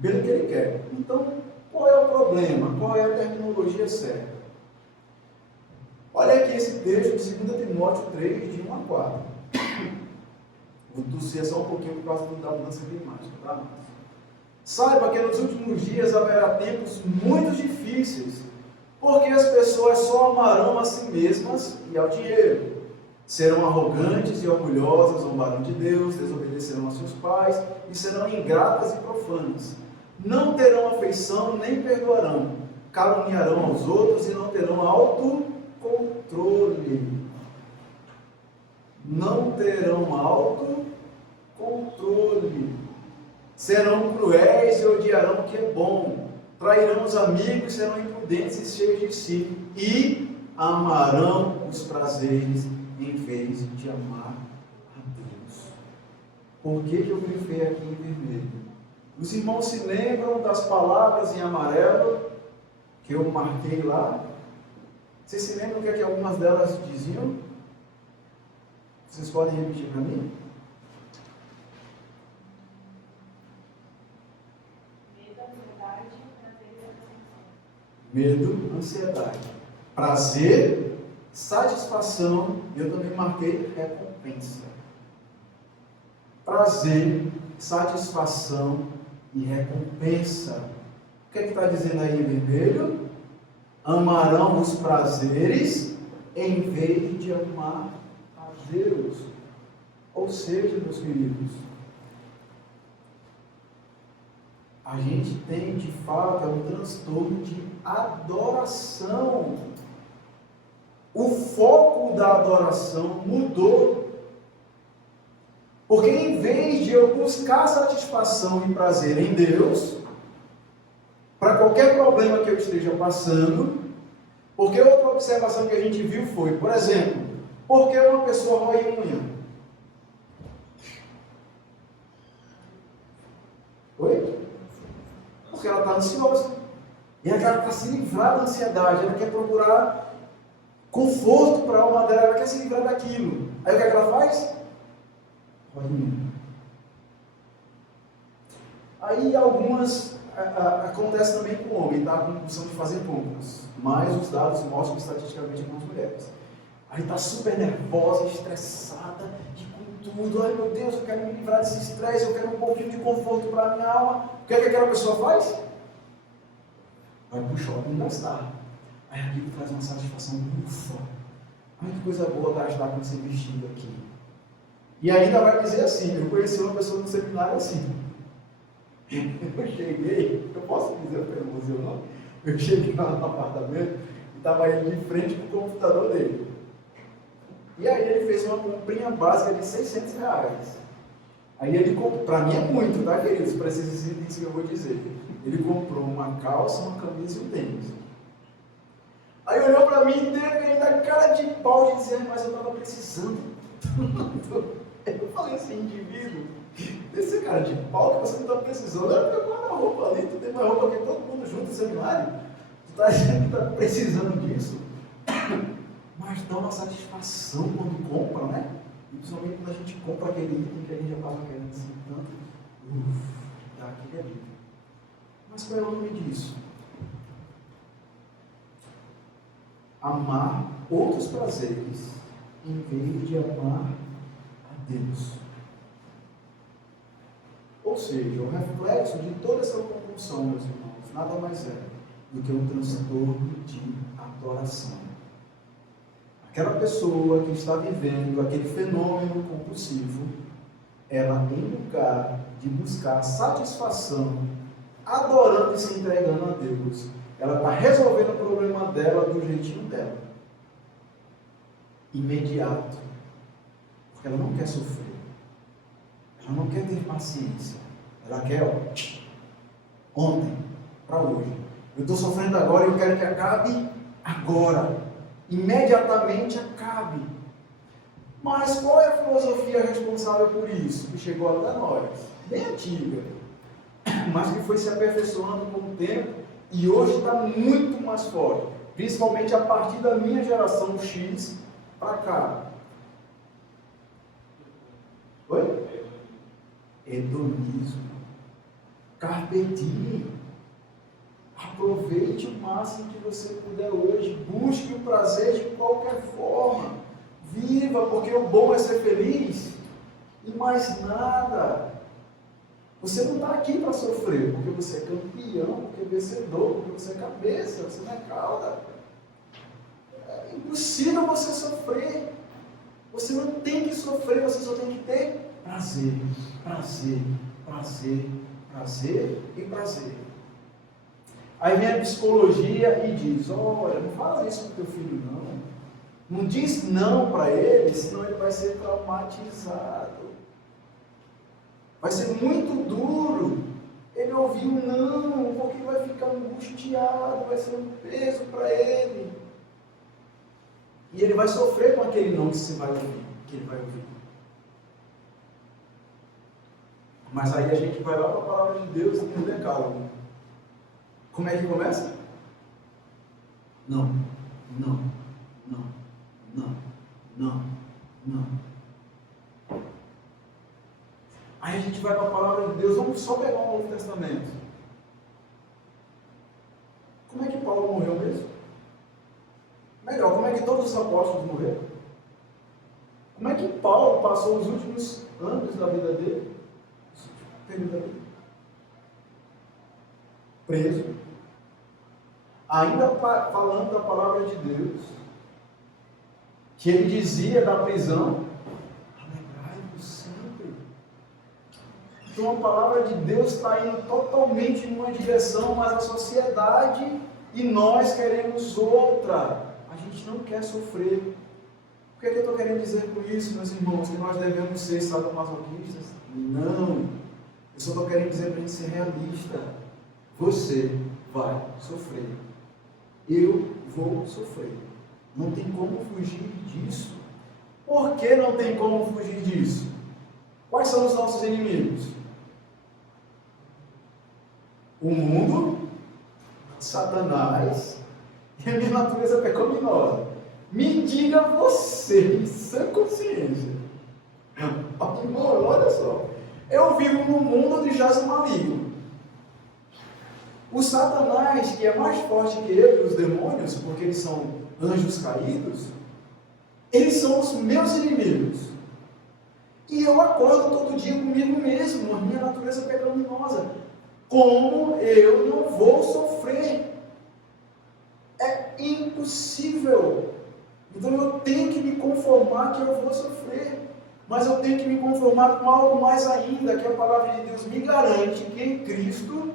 pelo que ele quer. Então, qual é o problema? Qual é a terminologia certa? Olha aqui esse texto de 2 Timóteo 3, de 1 a 4. Vou tossir só um pouquinho por causa da mudança climática, tá? Saiba que nos últimos dias haverá tempos muito difíceis, porque as pessoas só amarão a si mesmas e ao dinheiro. Serão arrogantes e orgulhosas, zombarão de Deus, desobedecerão a seus pais e serão ingratas e profanas. Não terão afeição nem perdoarão, caluniarão aos outros e não terão autocontrole. Não terão autocontrole. Serão cruéis e odiarão o que é bom. Trairão os amigos, serão imprudentes e cheios de si. E amarão os prazeres em vez de amar a Deus. Por que eu grifei aqui em vermelho? Os irmãos se lembram das palavras em amarelo que eu marquei lá? Vocês se lembram o que é que algumas delas diziam? Vocês podem repetir para mim? Medo, ansiedade, prazer, satisfação, e eu também marquei recompensa. Prazer, satisfação e recompensa. O que é que está dizendo aí em vermelho? Amarão os prazeres em vez de amar a Deus. Ou seja, meus queridos, a gente tem de fato um transtorno de adoração. O foco da adoração mudou. Porque em vez de eu buscar satisfação e prazer em Deus, para qualquer problema que eu esteja passando, porque outra observação que a gente viu foi, por exemplo, por que uma pessoa rói unha? Oi? Porque ela está ansiosa. E ela está se livrar da ansiedade, ela quer procurar conforto para a alma dela, ela quer se livrar daquilo. Aí o que é que ela faz? Rói unha. Aí algumas acontece também com o homem, tá? A compulsão de fazer compras, mas os dados mostram estatisticamente com as mulheres. Aí está super nervosa, estressada, e com tudo, ai meu Deus, eu quero me livrar desse estresse, eu quero um pouquinho de conforto para a minha alma. O que é que aquela pessoa faz? Vai para o shopping gastar. Aí aquilo traz uma satisfação, ufa, ai que coisa boa gastar com esse vestido aqui. E ainda vai dizer assim, eu conheci uma pessoa no seminário assim. Eu cheguei, eu posso dizer para o museu não? Eu cheguei lá no apartamento e estava ele de frente para o computador dele. E aí ele fez uma comprinha básica de R$600. Aí ele comprou, para mim é muito, tá queridos? Para esses itens que eu vou dizer. Ele comprou uma calça, uma camisa e um tênis. Aí olhou para mim e teve ainda cara de pau de dizer, mas eu estava precisando. Eu falei assim, indivíduo, esse cara de pau que você não está precisando, era porque eu roupa ali, tu tem mais roupa que todo mundo junto no seminário, tu está precisando disso, mas dá uma satisfação quando compra, né? E principalmente quando a gente compra aquele item que a gente já estava querendo assim, tanto, dá aquele alívio. Mas qual é o nome disso? Amar outros prazeres em vez de amar a Deus. Ou seja, o reflexo de toda essa compulsão, meus irmãos, nada mais é do que um transtorno de adoração. Aquela pessoa que está vivendo aquele fenômeno compulsivo, ela, em lugar de buscar satisfação, adorando e se entregando a Deus, ela está resolvendo o problema dela do jeitinho dela, imediato, porque ela não quer sofrer, ela não quer ter paciência, ela quer, ontem para hoje. Eu estou sofrendo agora e eu quero que acabe agora, imediatamente acabe. Mas qual é a filosofia responsável por isso? Que chegou até nós, bem antiga, mas que foi se aperfeiçoando com o tempo e hoje está muito mais forte, principalmente a partir da minha geração X para cá. Oi? Hedonismo. Carpe diem. Aproveite o máximo que você puder hoje. Busque o prazer de qualquer forma. Viva, porque o bom é ser feliz. E mais nada. Você não está aqui para sofrer, porque você é campeão, porque é vencedor, porque você é cabeça, você não é cauda. É impossível você sofrer. Você não tem que sofrer, você só tem que ter prazer, prazer, prazer, prazer e prazer. Aí vem a psicologia e diz, olha, não fala isso com teu filho não. Não diz não para ele, senão ele vai ser traumatizado. Vai ser muito duro ele ouvir um não, porque ele vai ficar angustiado, vai ser um peso para ele. E ele vai sofrer com aquele não que você vai ouvir, que ele vai ouvir. Mas aí a gente vai lá para a palavra de Deus e no decálogo. Como é que começa? Não, não, não, não, não, não. Aí a gente vai para a palavra de Deus, vamos só pegar o Novo Testamento. Como é que Paulo morreu mesmo? Melhor, como é que todos os apóstolos morreram? Como é que Paulo passou os últimos anos da vida dele? Preso. Ainda falando da palavra de Deus, que ele dizia da prisão, alegrai-vos sempre. Então a palavra de Deus está indo totalmente em uma direção, mas a sociedade e nós queremos outra. A gente não quer sofrer. O que é que eu estou querendo dizer com isso, meus irmãos? Que nós devemos ser sadomasoquistas? Não. Eu só estou querendo dizer para a gente ser realista. Você vai sofrer. Eu vou sofrer. Não tem como fugir disso. Por que não tem como fugir disso? Quais são os nossos inimigos? O mundo, Satanás e a minha natureza pecaminosa. Me diga você, em sã consciência. Irmão, olha só. Eu vivo num mundo onde jaz o maligno. O Satanás, que é mais forte que eu e os demônios, porque eles são anjos caídos, eles são os meus inimigos. E eu acordo todo dia comigo mesmo, a minha natureza pecaminosa. Como eu não vou sofrer? É impossível. Então eu tenho que me conformar que eu vou sofrer. Mas eu tenho que me conformar com algo mais ainda, que a palavra de Deus me garante que em Cristo,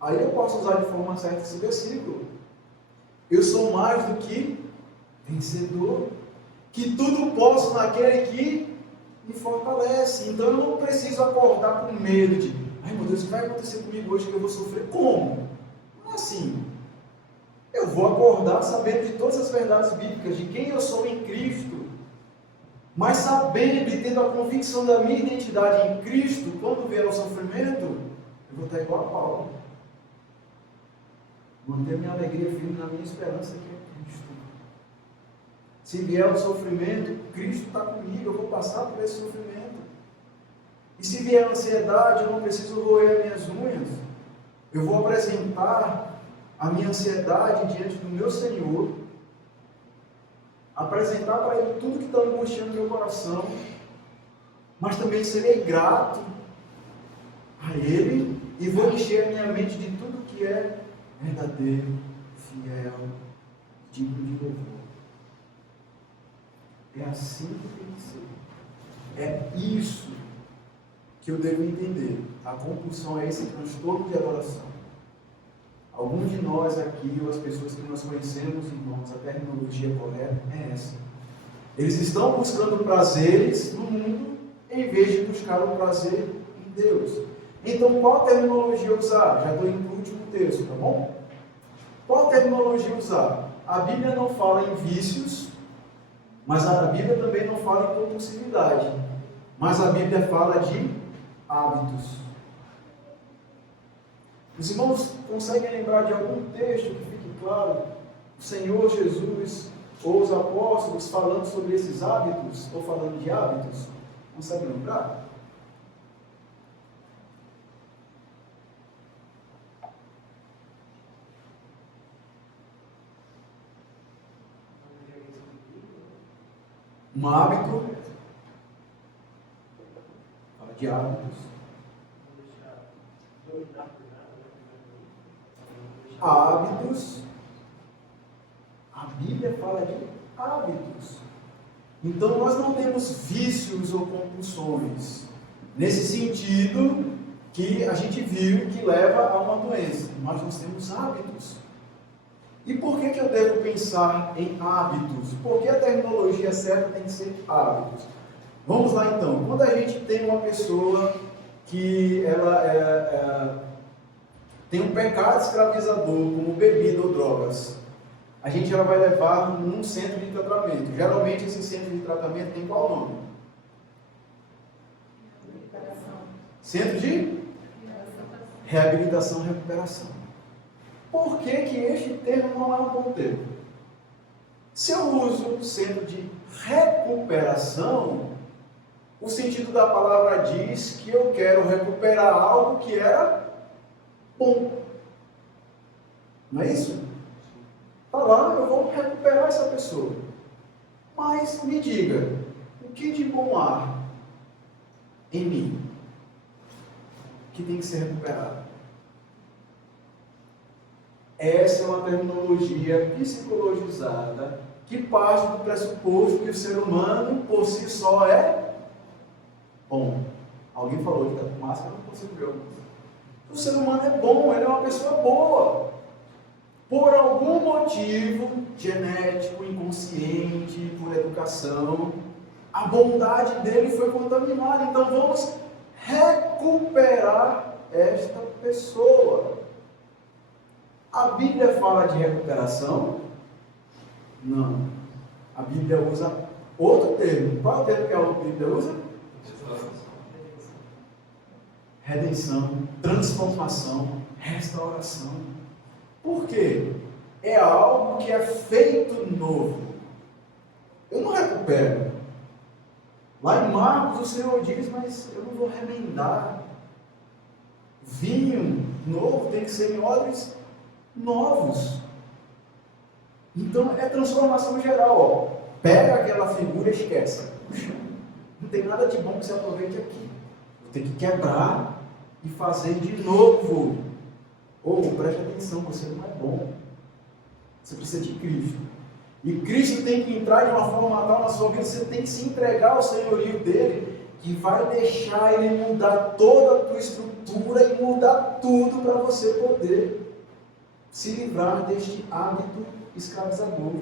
aí eu posso usar de forma certa esse versículo, eu sou mais do que vencedor, que tudo posso naquele que me fortalece. Então eu não preciso acordar com medo de, ai meu Deus, o que vai acontecer comigo hoje que eu vou sofrer? Como? Não é assim. Eu vou acordar sabendo de todas as verdades bíblicas, de quem eu sou em Cristo, mas sabendo e tendo a convicção da minha identidade em Cristo, quando vier o sofrimento, eu vou estar igual a Paulo. Manter minha alegria firme na minha esperança que é Cristo. Se vier o sofrimento, Cristo está comigo, eu vou passar por esse sofrimento. E se vier a ansiedade, eu não preciso roer minhas unhas. Eu vou apresentar a minha ansiedade diante do meu Senhor, apresentar para Ele tudo que está angustiando meu coração, mas também serei grato a Ele e vou encher a minha mente de tudo que é verdadeiro, fiel, digno de louvor. É assim que tem que ser. É isso que eu devo entender. A compulsão é esse transtorno de adoração. Alguns de nós aqui, ou as pessoas que nós conhecemos, irmãos, a terminologia correta é essa. Eles estão buscando prazeres no mundo, em vez de buscar o prazer em Deus. Então, qual terminologia usar? Já estou indo para o último texto, tá bom? Qual terminologia usar? A Bíblia não fala em vícios, mas a Bíblia também não fala em compulsividade. Mas a Bíblia fala de hábitos. Os irmãos conseguem lembrar de algum texto que fique claro? O Senhor Jesus ou os apóstolos falando sobre esses hábitos, ou falando de hábitos? Conseguem lembrar? Um hábito, fala de hábitos. Hábitos, a Bíblia fala de hábitos. Então nós não temos vícios ou compulsões, nesse sentido que a gente viu que leva a uma doença, mas nós temos hábitos. E por que eu devo pensar em hábitos? Porque a terminologia certa tem que ser hábitos. Vamos lá então. Quando a gente tem uma pessoa que ela tem um pecado escravizador, como bebida ou drogas, a gente já vai levar num centro de tratamento. Geralmente esse centro de tratamento tem qual nome? Centro de reabilitação e recuperação. Por que este termo não é um bom termo? Se eu uso o centro de recuperação, o sentido da palavra diz que eu quero recuperar algo que era bom. Não é isso? Está lá, eu vou recuperar essa pessoa. Mas me diga, o que de bom há em mim que tem que ser recuperado? Essa é uma terminologia psicologizada que parte do pressuposto que o ser humano por si só é bom. Alguém falou que está com máscara, não consigo ver. O ser humano é bom, ele é uma pessoa boa. Por algum motivo genético, inconsciente, por educação, a bondade dele foi contaminada. Então vamos recuperar esta pessoa. A Bíblia fala de recuperação? Não. A Bíblia usa outro termo. Qual é o termo que a Bíblia usa? Redenção, transformação, restauração. Por quê? É algo que é feito novo. Eu não recupero. Lá em Marcos o Senhor diz, mas eu não vou remendar. Vinho novo tem que ser em odres novos. Então é transformação geral. Ó. Pega aquela figura e esquece. Puxa, não tem nada de bom que você aproveite aqui. Tem que quebrar e fazer de novo. Ou preste atenção, você não é bom. Você precisa de Cristo. E Cristo tem que entrar de uma forma tal na sua vida, você tem que se entregar ao senhorio dele, que vai deixar ele mudar toda a tua estrutura e mudar tudo para você poder se livrar deste hábito escravizador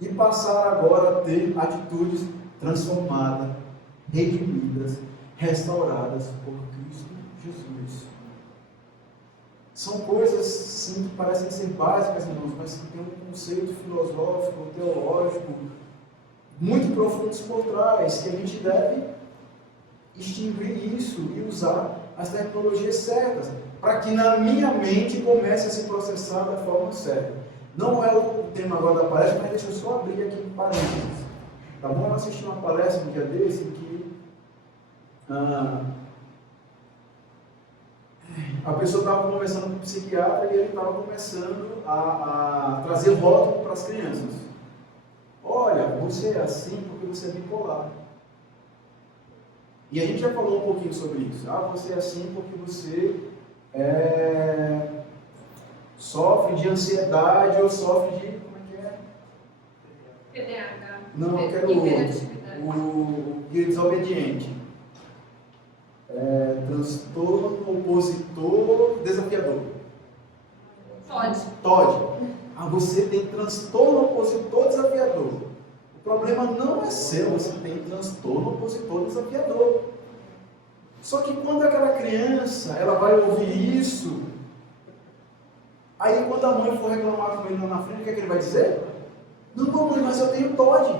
e passar agora a ter atitudes transformadas, redimidas, restauradas por Cristo Jesus. São coisas, sim, que parecem ser básicas, irmãos, mas que têm um conceito filosófico, teológico, muito profundos por trás, que a gente deve extinguir isso e usar as tecnologias certas, para que na minha mente comece a se processar da forma certa. Não é o tema agora da palestra, mas deixa eu só abrir aqui um parênteses. Tá bom? Eu assisti uma palestra um dia desse que a pessoa estava conversando com o psiquiatra e ele estava começando a trazer rótulo para as crianças. Olha, você é assim porque você é bipolar. E a gente já falou um pouquinho sobre isso. Você é assim porque você sofre de ansiedade ou sofre de, como é que é? TDAH. Não, eu quero o desobediente. Transtorno opositor desafiador. TOD. Você tem transtorno opositor desafiador. O problema não é seu, você tem transtorno opositor desafiador. Só que quando aquela criança, ela vai ouvir isso, aí quando a mãe for reclamar com ele lá na frente, o que é que ele vai dizer? Não, mamãe, mas eu tenho TOD.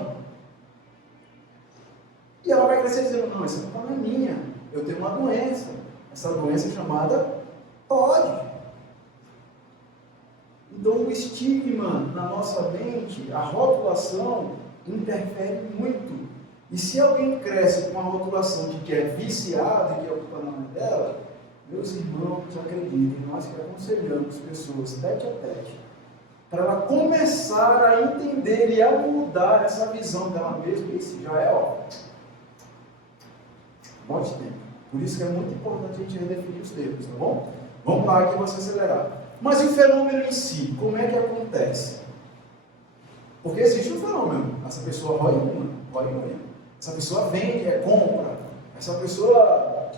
E ela vai crescer dizendo, não, essa não é minha, eu tenho uma doença. Essa doença é chamada TOD. Então o estigma na nossa mente, a rotulação, interfere muito. E se alguém cresce com a rotulação de que é viciado e que é o problema dela, meus irmãos, acreditem, nós que aconselhamos pessoas tete a tete, para ela começar a entender e a mudar essa visão dela mesma, isso já é muito tempo. Por isso que é muito importante a gente redefinir os termos, tá bom? Vamos lá que eu vou acelerar. Mas e o fenômeno em si, como é que acontece? Porque existe um fenômeno, essa pessoa rói unha, essa pessoa vende, compra, essa pessoa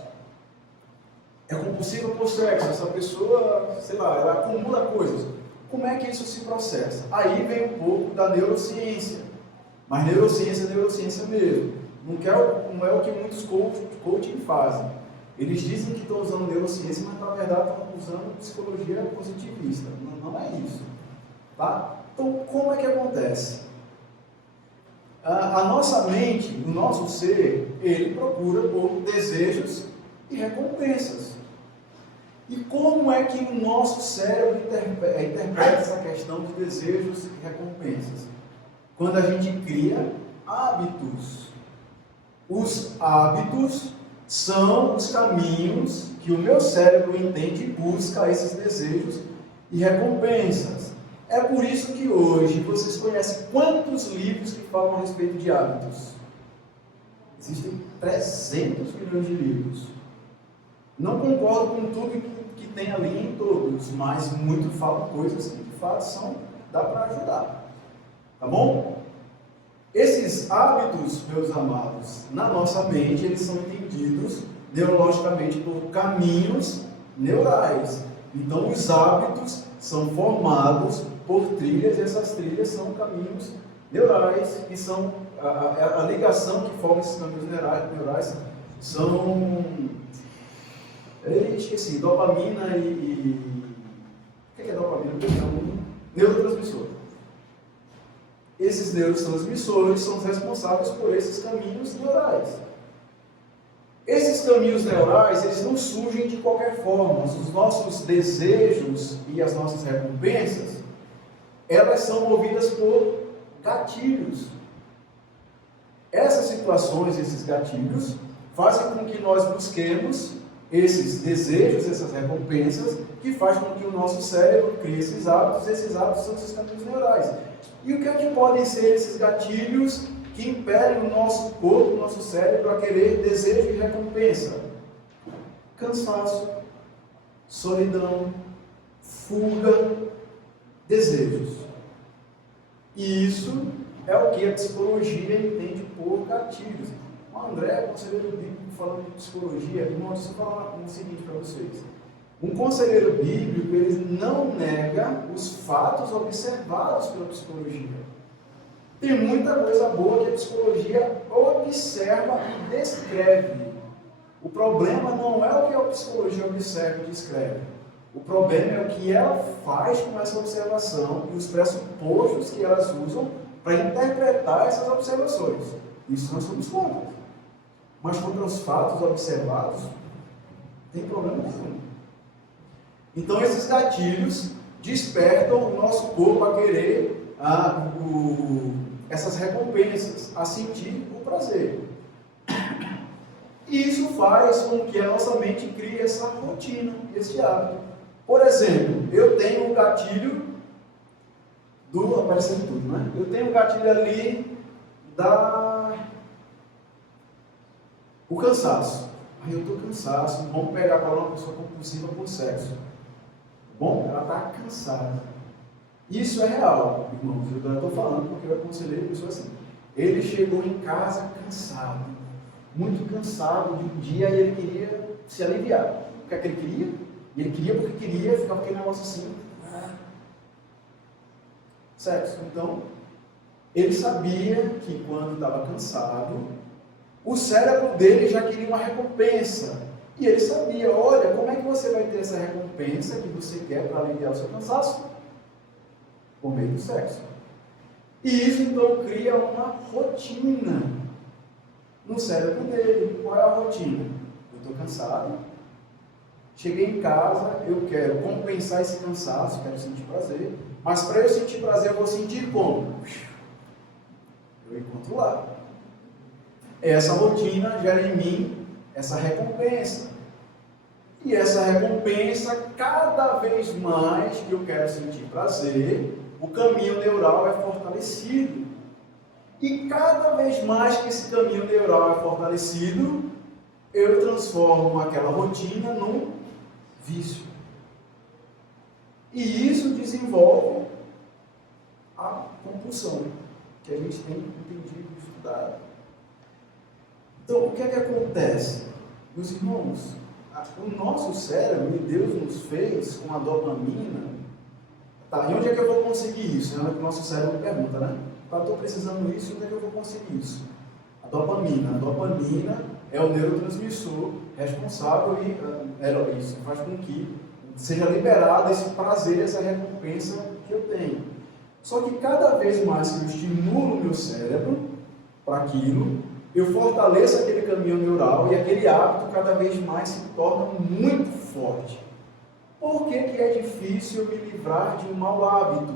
é compulsiva por sexo, essa pessoa, sei lá, ela acumula coisas. Como é que isso se processa? Aí vem um pouco da neurociência, mas neurociência é neurociência mesmo. Não é o que muitos coaching fazem. Eles dizem que estão usando neurociência, mas na verdade estão usando psicologia positivista. Não é isso. Tá? Então, como é que acontece? A nossa mente, o nosso ser, ele procura por desejos e recompensas. E como é que o nosso cérebro interpreta essa questão de desejos e recompensas? Quando a gente cria hábitos. Os hábitos são os caminhos que o meu cérebro entende e busca esses desejos e recompensas. É por isso que hoje vocês conhecem quantos livros que falam a respeito de hábitos? Existem 300 milhões de livros. Não concordo com tudo que tem ali em todos, mas muito falam coisas que de fato dá para ajudar. Tá bom? Esses hábitos, meus amados, na nossa mente, eles são entendidos neurologicamente por caminhos neurais. Então, os hábitos são formados por trilhas, e essas trilhas são caminhos neurais, que são a ligação que forma esses caminhos neurais são, esqueci, dopamina o que é dopamina? É um neurotransmissor. Esses neurotransmissores são responsáveis por esses caminhos neurais. Esses caminhos neurais, eles não surgem de qualquer forma. Os nossos desejos e as nossas recompensas, elas são movidas por gatilhos. Essas situações, esses gatilhos, fazem com que nós busquemos esses desejos, essas recompensas, que faz com que o nosso cérebro crie esses hábitos são esses caminhos neurais. E o que é que podem ser esses gatilhos que impelem o nosso corpo, o nosso cérebro a querer desejo e recompensa? Cansaço, solidão, fuga, desejos. E isso é o que a psicologia entende por gatilhos. O André, conselheiro bíblico, falando de psicologia, irmão, deixa eu falar o seguinte para vocês. Um conselheiro bíblico, ele não nega os fatos observados pela psicologia. Tem muita coisa boa que a psicologia observa e descreve. O problema não é o que a psicologia observa e descreve. O problema é o que ela faz com essa observação e os pressupostos que elas usam para interpretar essas observações. Isso nós somos contra. Mas contra os fatos observados, não tem problema nenhum. Então esses gatilhos despertam o nosso corpo a querer essas recompensas, a sentir o prazer. E isso faz com que a nossa mente crie essa rotina, esse hábito. Por exemplo, eu tenho um gatilho aparecendo tudo, né? Eu tenho um gatilho ali o cansaço. Aí eu estou cansaço, vamos pegar para uma pessoa compulsiva por sexo. Bom, ela está cansada. Isso é real, irmãos. Eu estou falando porque eu aconselhei a pessoa assim. Ele chegou em casa cansado, muito cansado de um dia, e ele queria se aliviar. O que é que ele queria? Ele queria porque queria, ficava aquele negócio assim. Sexo. Então, ele sabia que quando estava cansado, o cérebro dele já queria uma recompensa. E ele sabia, olha, como é que você vai ter essa recompensa que você quer para aliviar o seu cansaço? Por meio do sexo. E isso então cria uma rotina no cérebro dele. Qual é a rotina? Eu estou cansado, cheguei em casa, eu quero compensar esse cansaço, quero sentir prazer, mas para eu sentir prazer eu vou sentir como? Eu encontro lá. Essa rotina gera em mim essa recompensa. E essa recompensa, cada vez mais que eu quero sentir prazer, o caminho neural é fortalecido. E cada vez mais que esse caminho neural é fortalecido, eu transformo aquela rotina num vício. E isso desenvolve a compulsão, que a gente tem entendido e estudado. Então, o que é que acontece? Meus irmãos, o nosso cérebro, e Deus nos fez com a dopamina. Tá, e onde é que eu vou conseguir isso? É o que o nosso cérebro pergunta, né? Tá, estou precisando disso, onde é que eu vou conseguir isso? A dopamina. A dopamina é o neurotransmissor responsável e isso faz com que seja liberado esse prazer, essa recompensa que eu tenho. Só que cada vez mais que eu estimulo o meu cérebro para aquilo, eu fortaleço aquele caminho neural e aquele hábito cada vez mais se torna muito forte. Por que que é difícil eu me livrar de um mau hábito?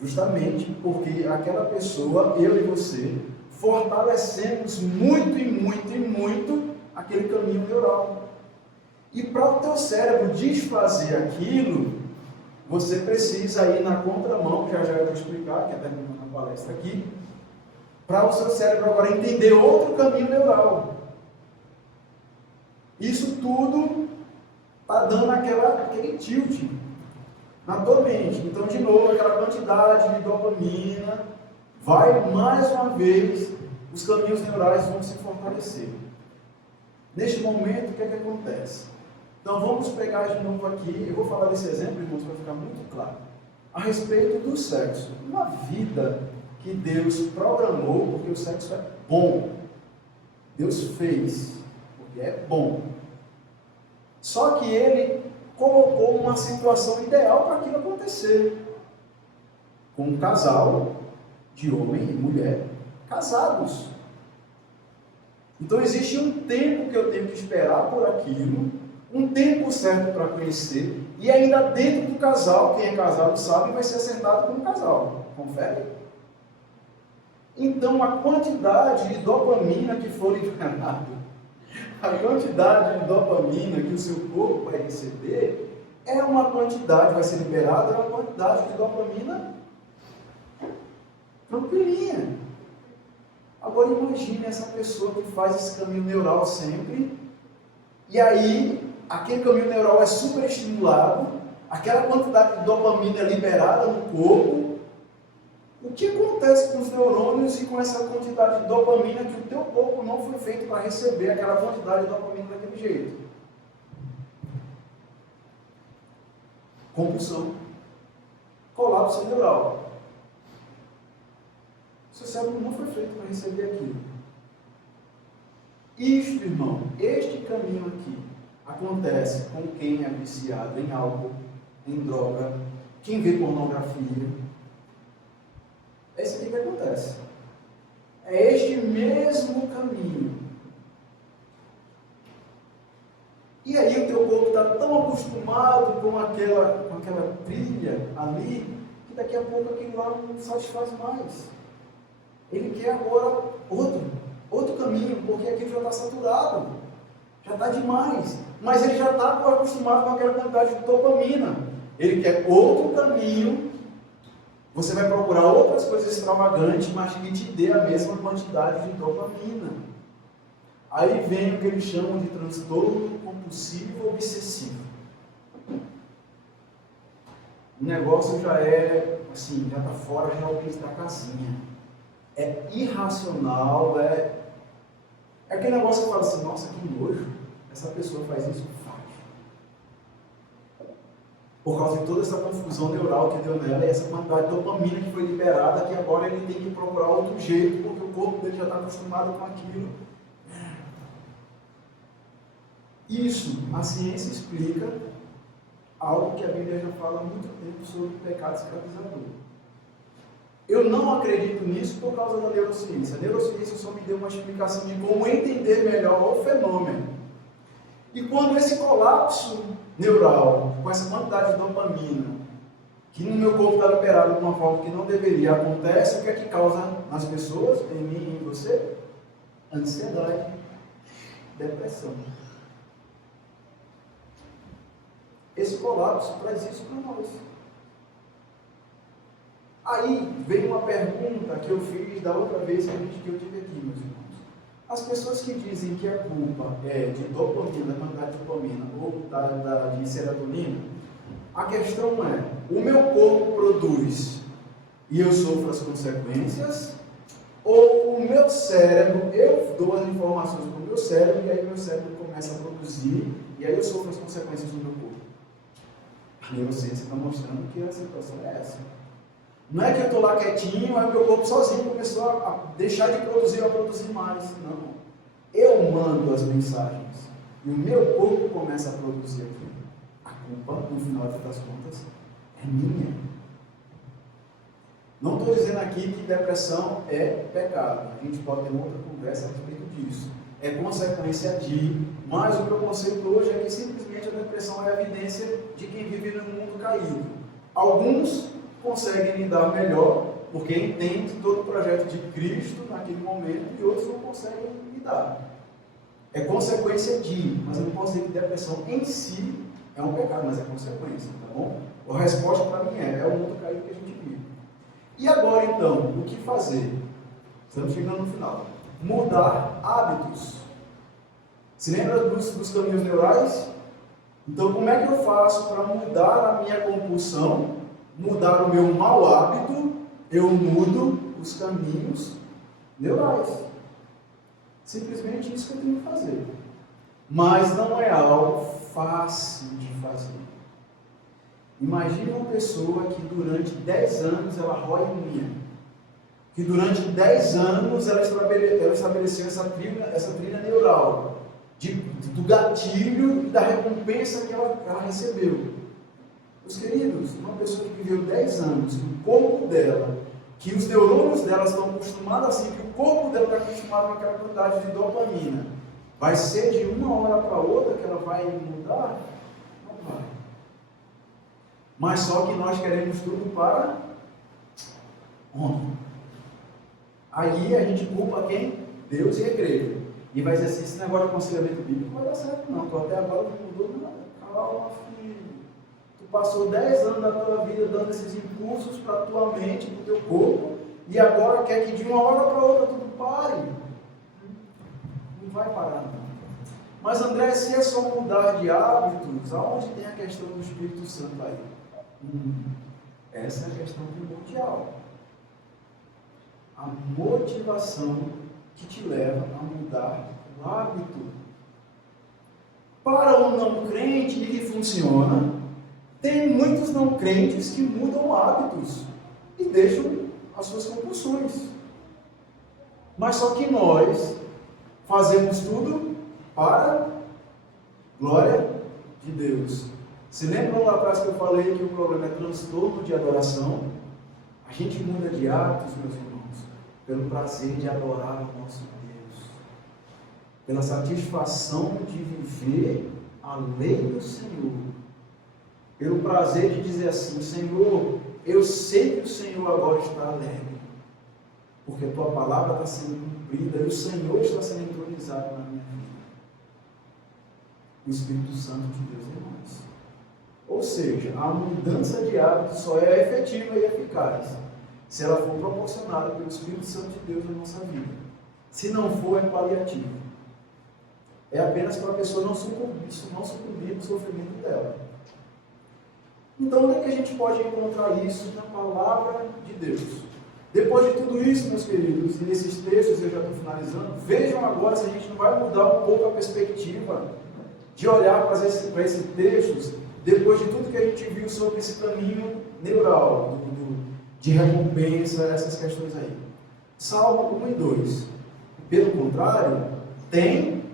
Justamente porque aquela pessoa, eu e você, fortalecemos muito e muito e muito aquele caminho neural. E para o teu cérebro desfazer aquilo, você precisa ir na contramão, que já eu vou explicar, que é terminando a palestra aqui, para o seu cérebro agora entender outro caminho neural. Isso tudo está dando aquele tilt na tua mente. Então, de novo, aquela quantidade de dopamina vai, mais uma vez, os caminhos neurais vão se fortalecer. Neste momento, o que é que acontece? Então, vamos pegar de novo aqui, eu vou falar desse exemplo, irmãos, para ficar muito claro, a respeito do sexo. Uma vida que Deus programou, porque o sexo é bom. Deus fez, porque é bom. Só que Ele colocou uma situação ideal para aquilo acontecer. Com um casal de homem e mulher casados. Então existe um tempo que eu tenho que esperar por aquilo, um tempo certo para conhecer, e ainda dentro do casal, quem é casado sabe, vai ser assentado como casal. Confere? Então a quantidade de dopamina que for liberada, a quantidade de dopamina que o seu corpo vai receber, é uma quantidade, vai ser liberada, é uma quantidade de dopamina tranquilinha. Agora imagine essa pessoa que faz esse caminho neural sempre, e aí aquele caminho neural é super estimulado, aquela quantidade de dopamina é liberada no corpo. O que acontece com os neurônios e com essa quantidade de dopamina que o teu corpo não foi feito para receber aquela quantidade de dopamina daquele jeito? Compulsão. Colapso neural. Seu cérebro não foi feito para receber aquilo. Isto, irmão, este caminho aqui acontece com quem é viciado em álcool, em droga, quem vê pornografia. É isso aqui que acontece. É este mesmo caminho. E aí o teu corpo está tão acostumado com aquela trilha ali, que daqui a pouco aquilo lá não satisfaz mais. Ele quer agora outro caminho, porque aquilo já está saturado, já está demais. Mas ele já está acostumado com aquela quantidade de dopamina. Ele quer outro caminho. Você vai procurar outras coisas extravagantes, mas que te dê a mesma quantidade de dopamina. Aí vem o que eles chamam de transtorno compulsivo obsessivo. o negócio já é, assim, já está fora realmente da casinha. É irracional, é aquele negócio que fala assim, nossa, que nojo, essa pessoa faz isso, faz. Por causa de toda essa confusão neural que deu nela, e essa quantidade de dopamina que foi liberada, que agora ele tem que procurar outro jeito, porque o corpo dele já está acostumado com aquilo. Isso, a ciência explica algo que a Bíblia já fala há muito tempo sobre o pecado escravizador. Eu não acredito nisso por causa da neurociência. A neurociência só me deu uma explicação de como entender melhor o fenômeno. E quando esse colapso neural, com essa quantidade de dopamina, que no meu corpo está liberado de uma forma que não deveria, acontece, o que é que causa nas pessoas, em mim e em você? Ansiedade, depressão. Esse colapso traz isso para nós. Aí vem uma pergunta que eu fiz da outra vez que eu tive aqui, meus irmãos. As pessoas que dizem que a culpa é de dopamina, da quantidade de dopamina, ou de serotonina, a questão é, o meu corpo produz e eu sofro as consequências, ou o meu cérebro, eu dou as informações para o meu cérebro, e aí meu cérebro começa a produzir, e aí eu sofro as consequências do meu corpo. A neurociência está mostrando que a situação é essa. Não é que eu estou lá quietinho, aí o meu corpo sozinho começou a deixar de produzir ou a produzir mais. Não. Eu mando as mensagens. E o meu corpo começa a produzir aquilo. A culpa, no final das contas, é minha. Não estou dizendo aqui que depressão é pecado. A gente pode ter outra conversa a respeito disso. É consequência de, mas o meu conceito hoje é que simplesmente a depressão é a evidência de quem vive num mundo caído. Alguns conseguem lidar melhor, porque entendem todo o projeto de Cristo naquele momento, e outros não conseguem lidar. É consequência de, mas eu não posso dizer que depressão em si é um pecado, mas é consequência, tá bom? A resposta para mim é o mundo caído que a gente vive. E agora então, o que fazer? Estamos chegando no final. Mudar hábitos. Se lembra dos caminhos neurais? Então, como é que eu faço para mudar a minha compulsão, mudar o meu mau hábito? Eu mudo os caminhos neurais. Simplesmente isso que eu tenho que fazer. Mas não é algo fácil de fazer. Imagine uma pessoa que durante 10 anos ela rói unha. Que durante 10 anos ela estabeleceu essa trilha neural. Do gatilho e da recompensa que ela recebeu. Meus queridos, uma pessoa que viveu 10 anos, que o corpo dela, que os neurônios dela estão acostumados assim, que o corpo dela está acostumado com aquela quantidade de dopamina, vai ser de uma hora para outra que ela vai mudar? Não vai. Mas só que nós queremos tudo para ontem. Aí a gente culpa quem? Deus e a igreja. E vai dizer assim, esse negócio de aconselhamento bíblico não vai dar certo não, tu até agora não mudou nada. Calma, filho. Tu passou 10 anos da tua vida dando esses impulsos para a tua mente, para o teu corpo, e agora quer que de uma hora para outra tudo pare. Não vai parar não. Mas André, se é só mudar de hábitos, aonde tem a questão do Espírito Santo aí? Essa é a questão primordial. A motivação que te leva a mudar o hábito. Para um não crente e que funciona, tem muitos não crentes que mudam hábitos e deixam as suas compulsões. Mas só que nós fazemos tudo para glória de Deus. Se lembram lá atrás que eu falei que o problema é transtorno de adoração? A gente muda de hábitos, meus irmãos, pelo prazer de adorar o nosso Deus, pela satisfação de viver a lei do Senhor, pelo prazer de dizer assim, Senhor, eu sei que o Senhor agora está alegre, porque a tua palavra está sendo cumprida e o Senhor está sendo entronizado na minha vida. O Espírito Santo de Deus é mais. Ou seja, a mudança de hábito só é efetiva e eficaz se ela for proporcionada pelo Espírito Santo de Deus na nossa vida. Se não for, é paliativo. É apenas para a pessoa não sucumbir no sofrimento dela. Então, onde é que a gente pode encontrar isso? Na palavra de Deus. Depois de tudo isso, meus queridos, e nesses textos eu já estou finalizando, vejam agora se a gente não vai mudar um pouco a perspectiva de olhar para esses textos, depois de tudo que a gente viu sobre esse caminho neural, de recompensa, essas questões aí. Salmo 1 e 2. Pelo contrário, tem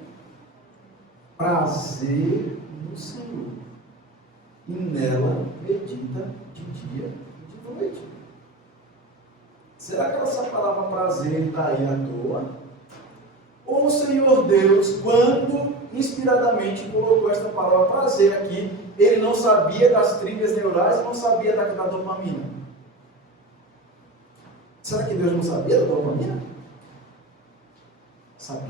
prazer no Senhor, e nela medita de dia e de noite. Será que essa palavra prazer está aí à toa? Ou o Senhor Deus, quando inspiradamente colocou esta palavra prazer aqui, ele não sabia das trilhas neurais e não sabia da dopamina? Será que Deus não sabia da dopamina? Sabia.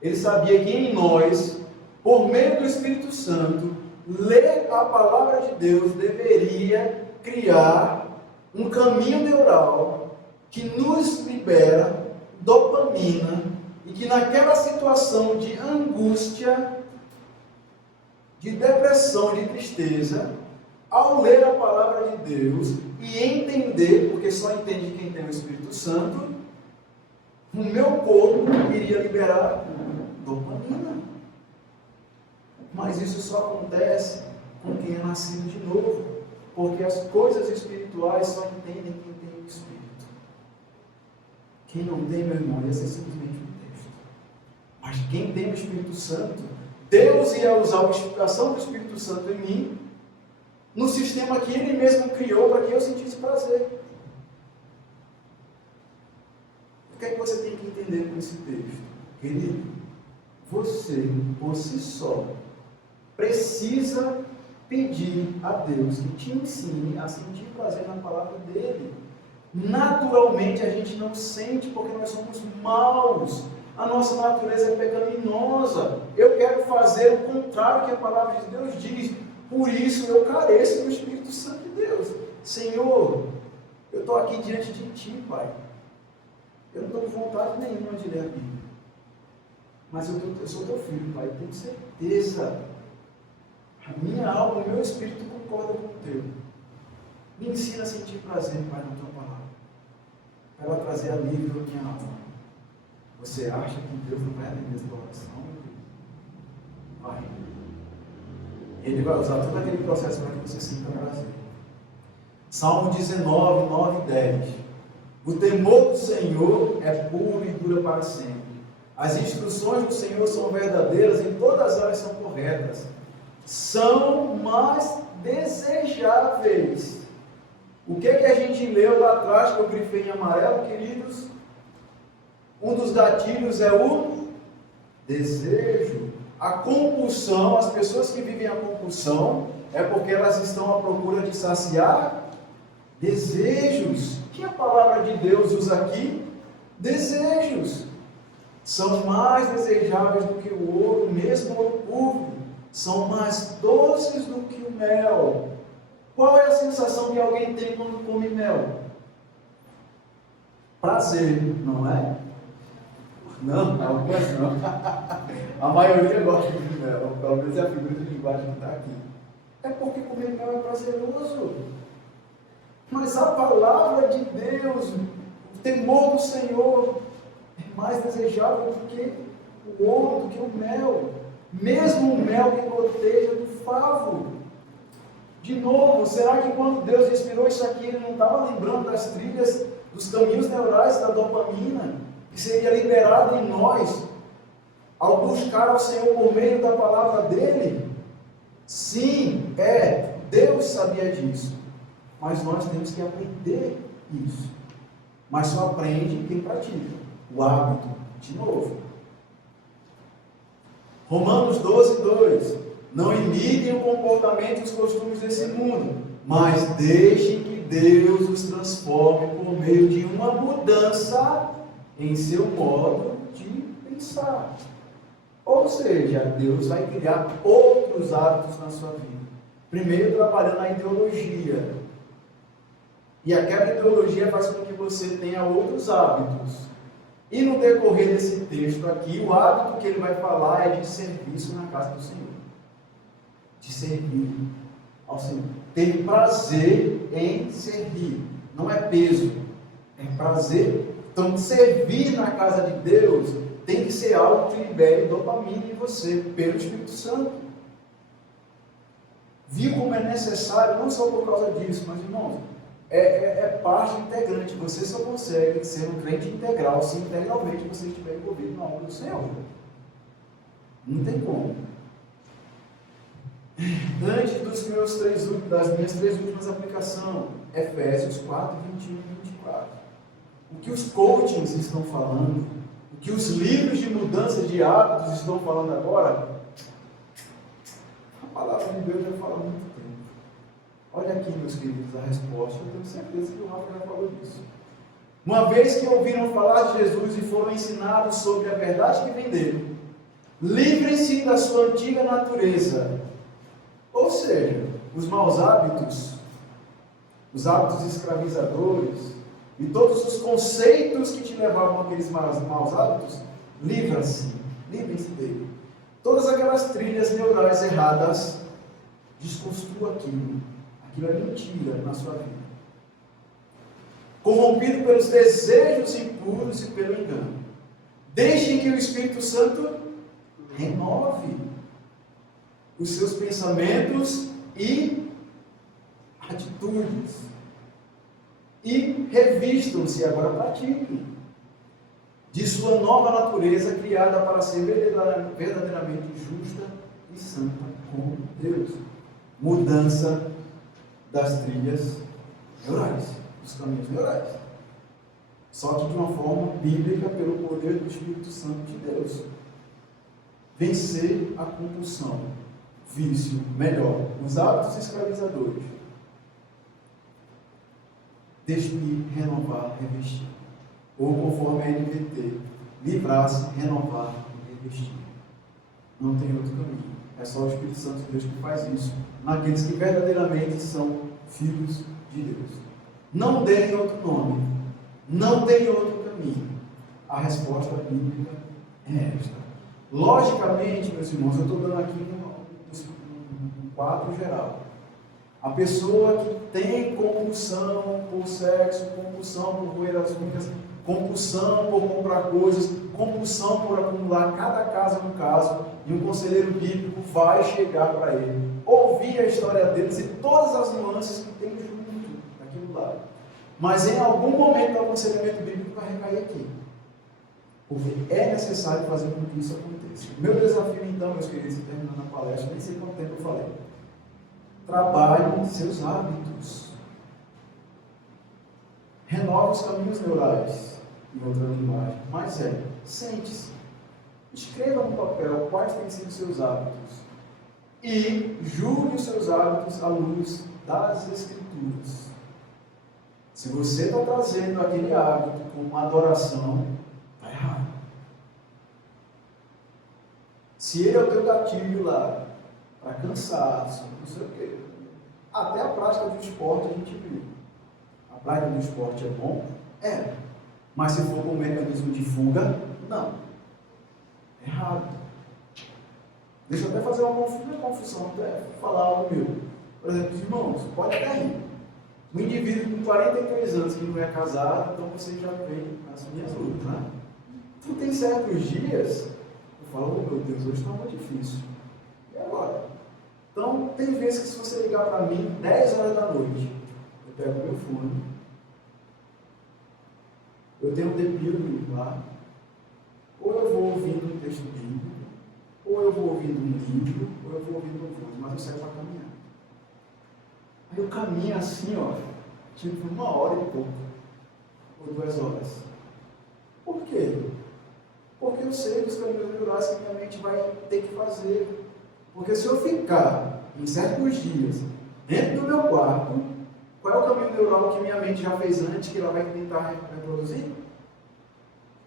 Ele sabia que em nós, por meio do Espírito Santo, ler a palavra de Deus deveria criar um caminho neural que nos libera dopamina e que naquela situação de angústia, de depressão, de tristeza, ao ler a palavra de Deus e entender, porque só entende quem tem o Espírito Santo, o meu corpo iria liberar dopamina. Mas isso só acontece com quem é nascido de novo, porque as coisas espirituais só entendem quem tem o Espírito. Quem não tem, meu irmão, ia ser simplesmente um texto. Mas quem tem o Espírito Santo, Deus ia usar a ação do Espírito Santo em mim, no sistema que Ele mesmo criou para que eu sentisse prazer. O que é que você tem que entender com esse texto? Querido, você, por si só, precisa pedir a Deus que te ensine a sentir prazer na palavra dEle. Naturalmente a gente não sente porque nós somos maus. A nossa natureza é pecaminosa. Eu quero fazer o contrário que a palavra de Deus diz. Por isso eu careço do Espírito Santo de Deus. Senhor, eu estou aqui diante de Ti, Pai. Eu não estou com vontade nenhuma de ler a Bíblia. Mas eu sou Teu filho, Pai. Eu tenho certeza. A minha alma, o meu espírito concorda com o Teu. Me ensina a sentir prazer, Pai, na Tua palavra. Para ela trazer alívio à minha alma. Você acha que Deus não vai atender essa oração? Vai. Ele vai usar todo aquele processo para que você sinta prazer. Salmo 19, 9 e 10. O temor do Senhor é puro e dura para sempre. As instruções do Senhor são verdadeiras e todas elas são corretas. São mais desejáveis. O que a gente leu lá atrás, que eu grifei em amarelo, queridos? Um dos gatilhos é o desejo. A compulsão, as pessoas que vivem a compulsão, é porque elas estão à procura de saciar desejos. Que a palavra de Deus usa aqui? Desejos. São mais desejáveis do que o ouro, mesmo o ouro puro. São mais doces do que o mel. Qual é a sensação que alguém tem quando come mel? Prazer, não é? Não, algumas não. A maioria gosta de mel, pelo menos é a figura de linguagem que está aqui. É porque comer mel é prazeroso. Mas a palavra de Deus, o temor do Senhor, é mais desejável do que o ouro, do que o mel. Mesmo o mel que proteja do favo. De novo, será que quando Deus inspirou isso aqui, Ele não estava lembrando das trilhas, dos caminhos neurais da dopamina, que seria liberado em nós, ao buscar ao Senhor por meio da palavra dEle? Sim, Deus sabia disso. Mas nós temos que aprender isso. Mas só aprende quem pratica. O hábito, de novo. Romanos 12, 2. Não imitem o comportamento e os costumes desse mundo, mas deixem que Deus os transforme por meio de uma mudança em seu modo de pensar. Ou seja, Deus vai criar outros hábitos na sua vida. Primeiro, trabalhando a ideologia. E aquela ideologia faz com que você tenha outros hábitos. E no decorrer desse texto aqui, o hábito que ele vai falar é de serviço na casa do Senhor. de servir ao Senhor. Ter prazer em servir. Não é peso, é prazer. Então, servir na casa de Deus tem que ser algo que libere dopamina em você, pelo Espírito Santo. Viu como é necessário, não só por causa disso, mas, irmãos, é parte integrante. Você só consegue ser um crente integral se integralmente você estiver envolvido na obra do Senhor. Não tem como. Antes das minhas três últimas aplicações, Efésios 4, 21 e 24. O que os coachings estão falando, o que os livros de mudança de hábitos estão falando agora, a palavra de Deus já fala há muito tempo. Olha aqui, meus queridos, a resposta. Eu tenho certeza que o Rafa já falou disso. Uma vez que ouviram falar de Jesus e foram ensinados sobre a verdade que vem dele, livrem-se da sua antiga natureza. Ou seja, os maus hábitos, os hábitos escravizadores e todos os conceitos que te levavam àqueles maus hábitos, livrem-se dele. Todas aquelas trilhas neurais erradas, desconstrua aquilo. Aquilo é mentira na sua vida. Corrompido pelos desejos impuros e pelo engano. Deixem que o Espírito Santo renove os seus pensamentos e atitudes. E revistam-se, agora pratiquem, de sua nova natureza criada para ser verdadeiramente justa e santa como Deus. Mudança das trilhas neurais, dos caminhos neurais. Só que de uma forma bíblica, pelo poder do Espírito Santo de Deus. Vencer a compulsão, vício, melhor, os hábitos escravizadores. Destruir, renovar, revestir. Ou conforme a NVT, livrar-se, renovar e revestir. Não tem outro caminho. É só o Espírito Santo de Deus que faz isso naqueles que verdadeiramente são filhos de Deus. Não deem outro nome. Não tem outro caminho. A resposta bíblica é esta. Logicamente, meus irmãos, eu estou dando aqui um quadro geral. A pessoa que tem compulsão por sexo, compulsão por roer as unhas, compulsão por comprar coisas, compulsão por acumular cada caso no caso, e um conselheiro bíblico vai chegar para ele, ouvir a história deles e todas as nuances que tem junto daquilo lá. Mas em algum momento o aconselhamento bíblico vai recair aqui. Porque é necessário fazer com que isso aconteça. Meu desafio então, meus queridos, terminando a palestra, nem sei quanto tempo eu falei. Trabalhe seus hábitos. Renove os caminhos neurais, em outra linguagem. Mas sente-se. Escreva no papel quais têm sido seus hábitos. E julgue os seus hábitos à luz das Escrituras. Se você está trazendo aquele hábito como uma adoração, está errado. Se ele é o teu gatilho lá, para cansaço, não sei o quê. Até a prática do esporte a gente viu. A prática do esporte é bom? É. Mas se for com um mecanismo de fuga, não. Errado. Deixa eu até fazer uma confusão, até falar algo meu. Por exemplo, os irmãos, pode até rir. Um indivíduo com 43 anos que não é casado, então você já vem as minhas lutas, né? Então tem certos dias, eu falo, oh, meu Deus, hoje está muito difícil. E agora? Então, tem vezes que se você ligar para mim, 10 horas da noite, eu pego meu fone, eu tenho um depilo lá, ou eu vou ouvindo um texto bíblico, ou eu vou ouvindo um livro, ou eu vou ouvindo um fone, mas eu saio para caminhar. Aí eu caminho assim, ó, tipo 1 hora e pouco, ou 2 horas. Por quê? Porque eu sei dos caminhos neurais que minha mente vai ter que fazer. Porque se eu ficar em certos dias dentro do meu quarto, qual é o caminho neural que minha mente já fez antes, que ela vai tentar reproduzir?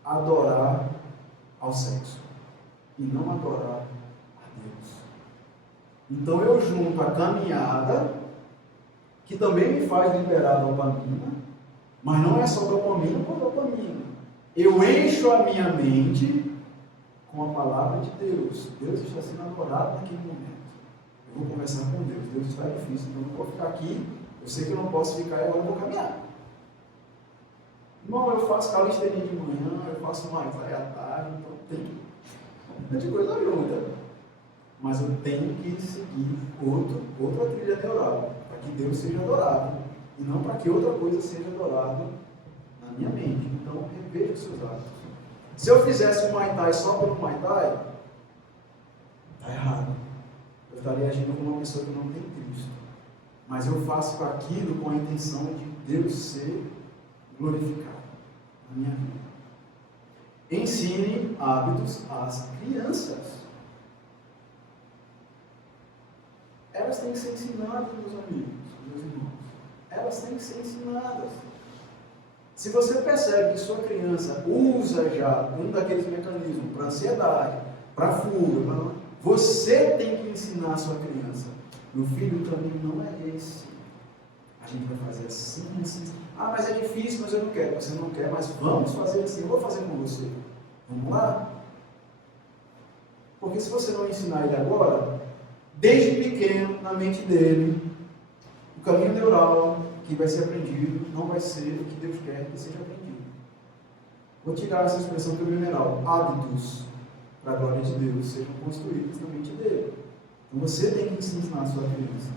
Adorar ao sexo. E não adorar a Deus. Então eu junto a caminhada, que também me faz liberar a dopamina, mas não é só dopamina com dopamina. Eu encho a minha mente com a palavra de Deus. Deus está sendo adorado naquele momento. Eu vou conversar com Deus. Deus está difícil, então eu não vou ficar aqui. Eu sei que eu não posso ficar e agora eu vou caminhar. Irmão, eu faço calistenia de manhã, eu faço Muay Thai à tarde, então tem de coisa junta. Mas eu tenho que seguir outra trilha neural, para que Deus seja adorado, e não para que outra coisa seja adorada na minha mente. Então, reveja os seus hábitos. Se eu fizesse um Muay Thai só pelo Muay Thai, está errado. Eu estaria agindo como uma pessoa que não tem Cristo. Mas eu faço aquilo com a intenção de Deus ser glorificado na minha vida. Ensine hábitos às crianças. Elas têm que ser ensinadas, meus amigos, meus irmãos. Elas têm que ser ensinadas. Se você percebe que sua criança usa já um daqueles mecanismos para ansiedade, para fuga, você tem que ensinar a sua criança. Meu filho, o caminho não é esse. A gente vai fazer assim, assim. Ah, mas é difícil, mas eu não quero. Você não quer, mas vamos fazer assim. Eu vou fazer com você. Vamos lá? Porque se você não ensinar ele agora, desde pequeno, na mente dele, o caminho neural que vai ser aprendido não vai ser o que Deus quer que seja aprendido. Vou tirar essa expressão caminho neural. Hábitos, para a glória de Deus, sejam construídos na mente dele. Então você tem que ensinar a sua criança.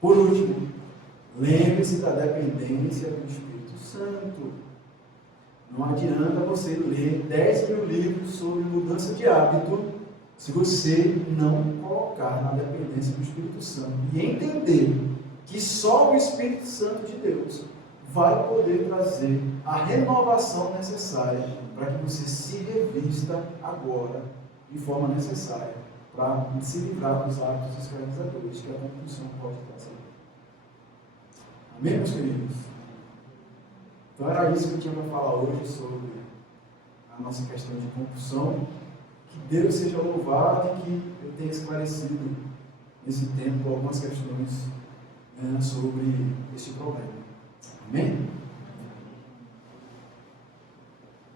Por último, lembre-se da dependência do Espírito Santo. Não adianta você ler 10 mil livros sobre mudança de hábito se você não colocar na dependência do Espírito Santo e entender que só o Espírito Santo de Deus vai poder trazer a renovação necessária para que você se revista agora de forma necessária para se livrar dos hábitos escravizadores que a compulsão pode trazer. Amém, meus queridos? Então era isso que eu tinha para falar hoje sobre a nossa questão de compulsão. Que Deus seja louvado e que eu tenha esclarecido nesse tempo algumas questões sobre este problema. Amém?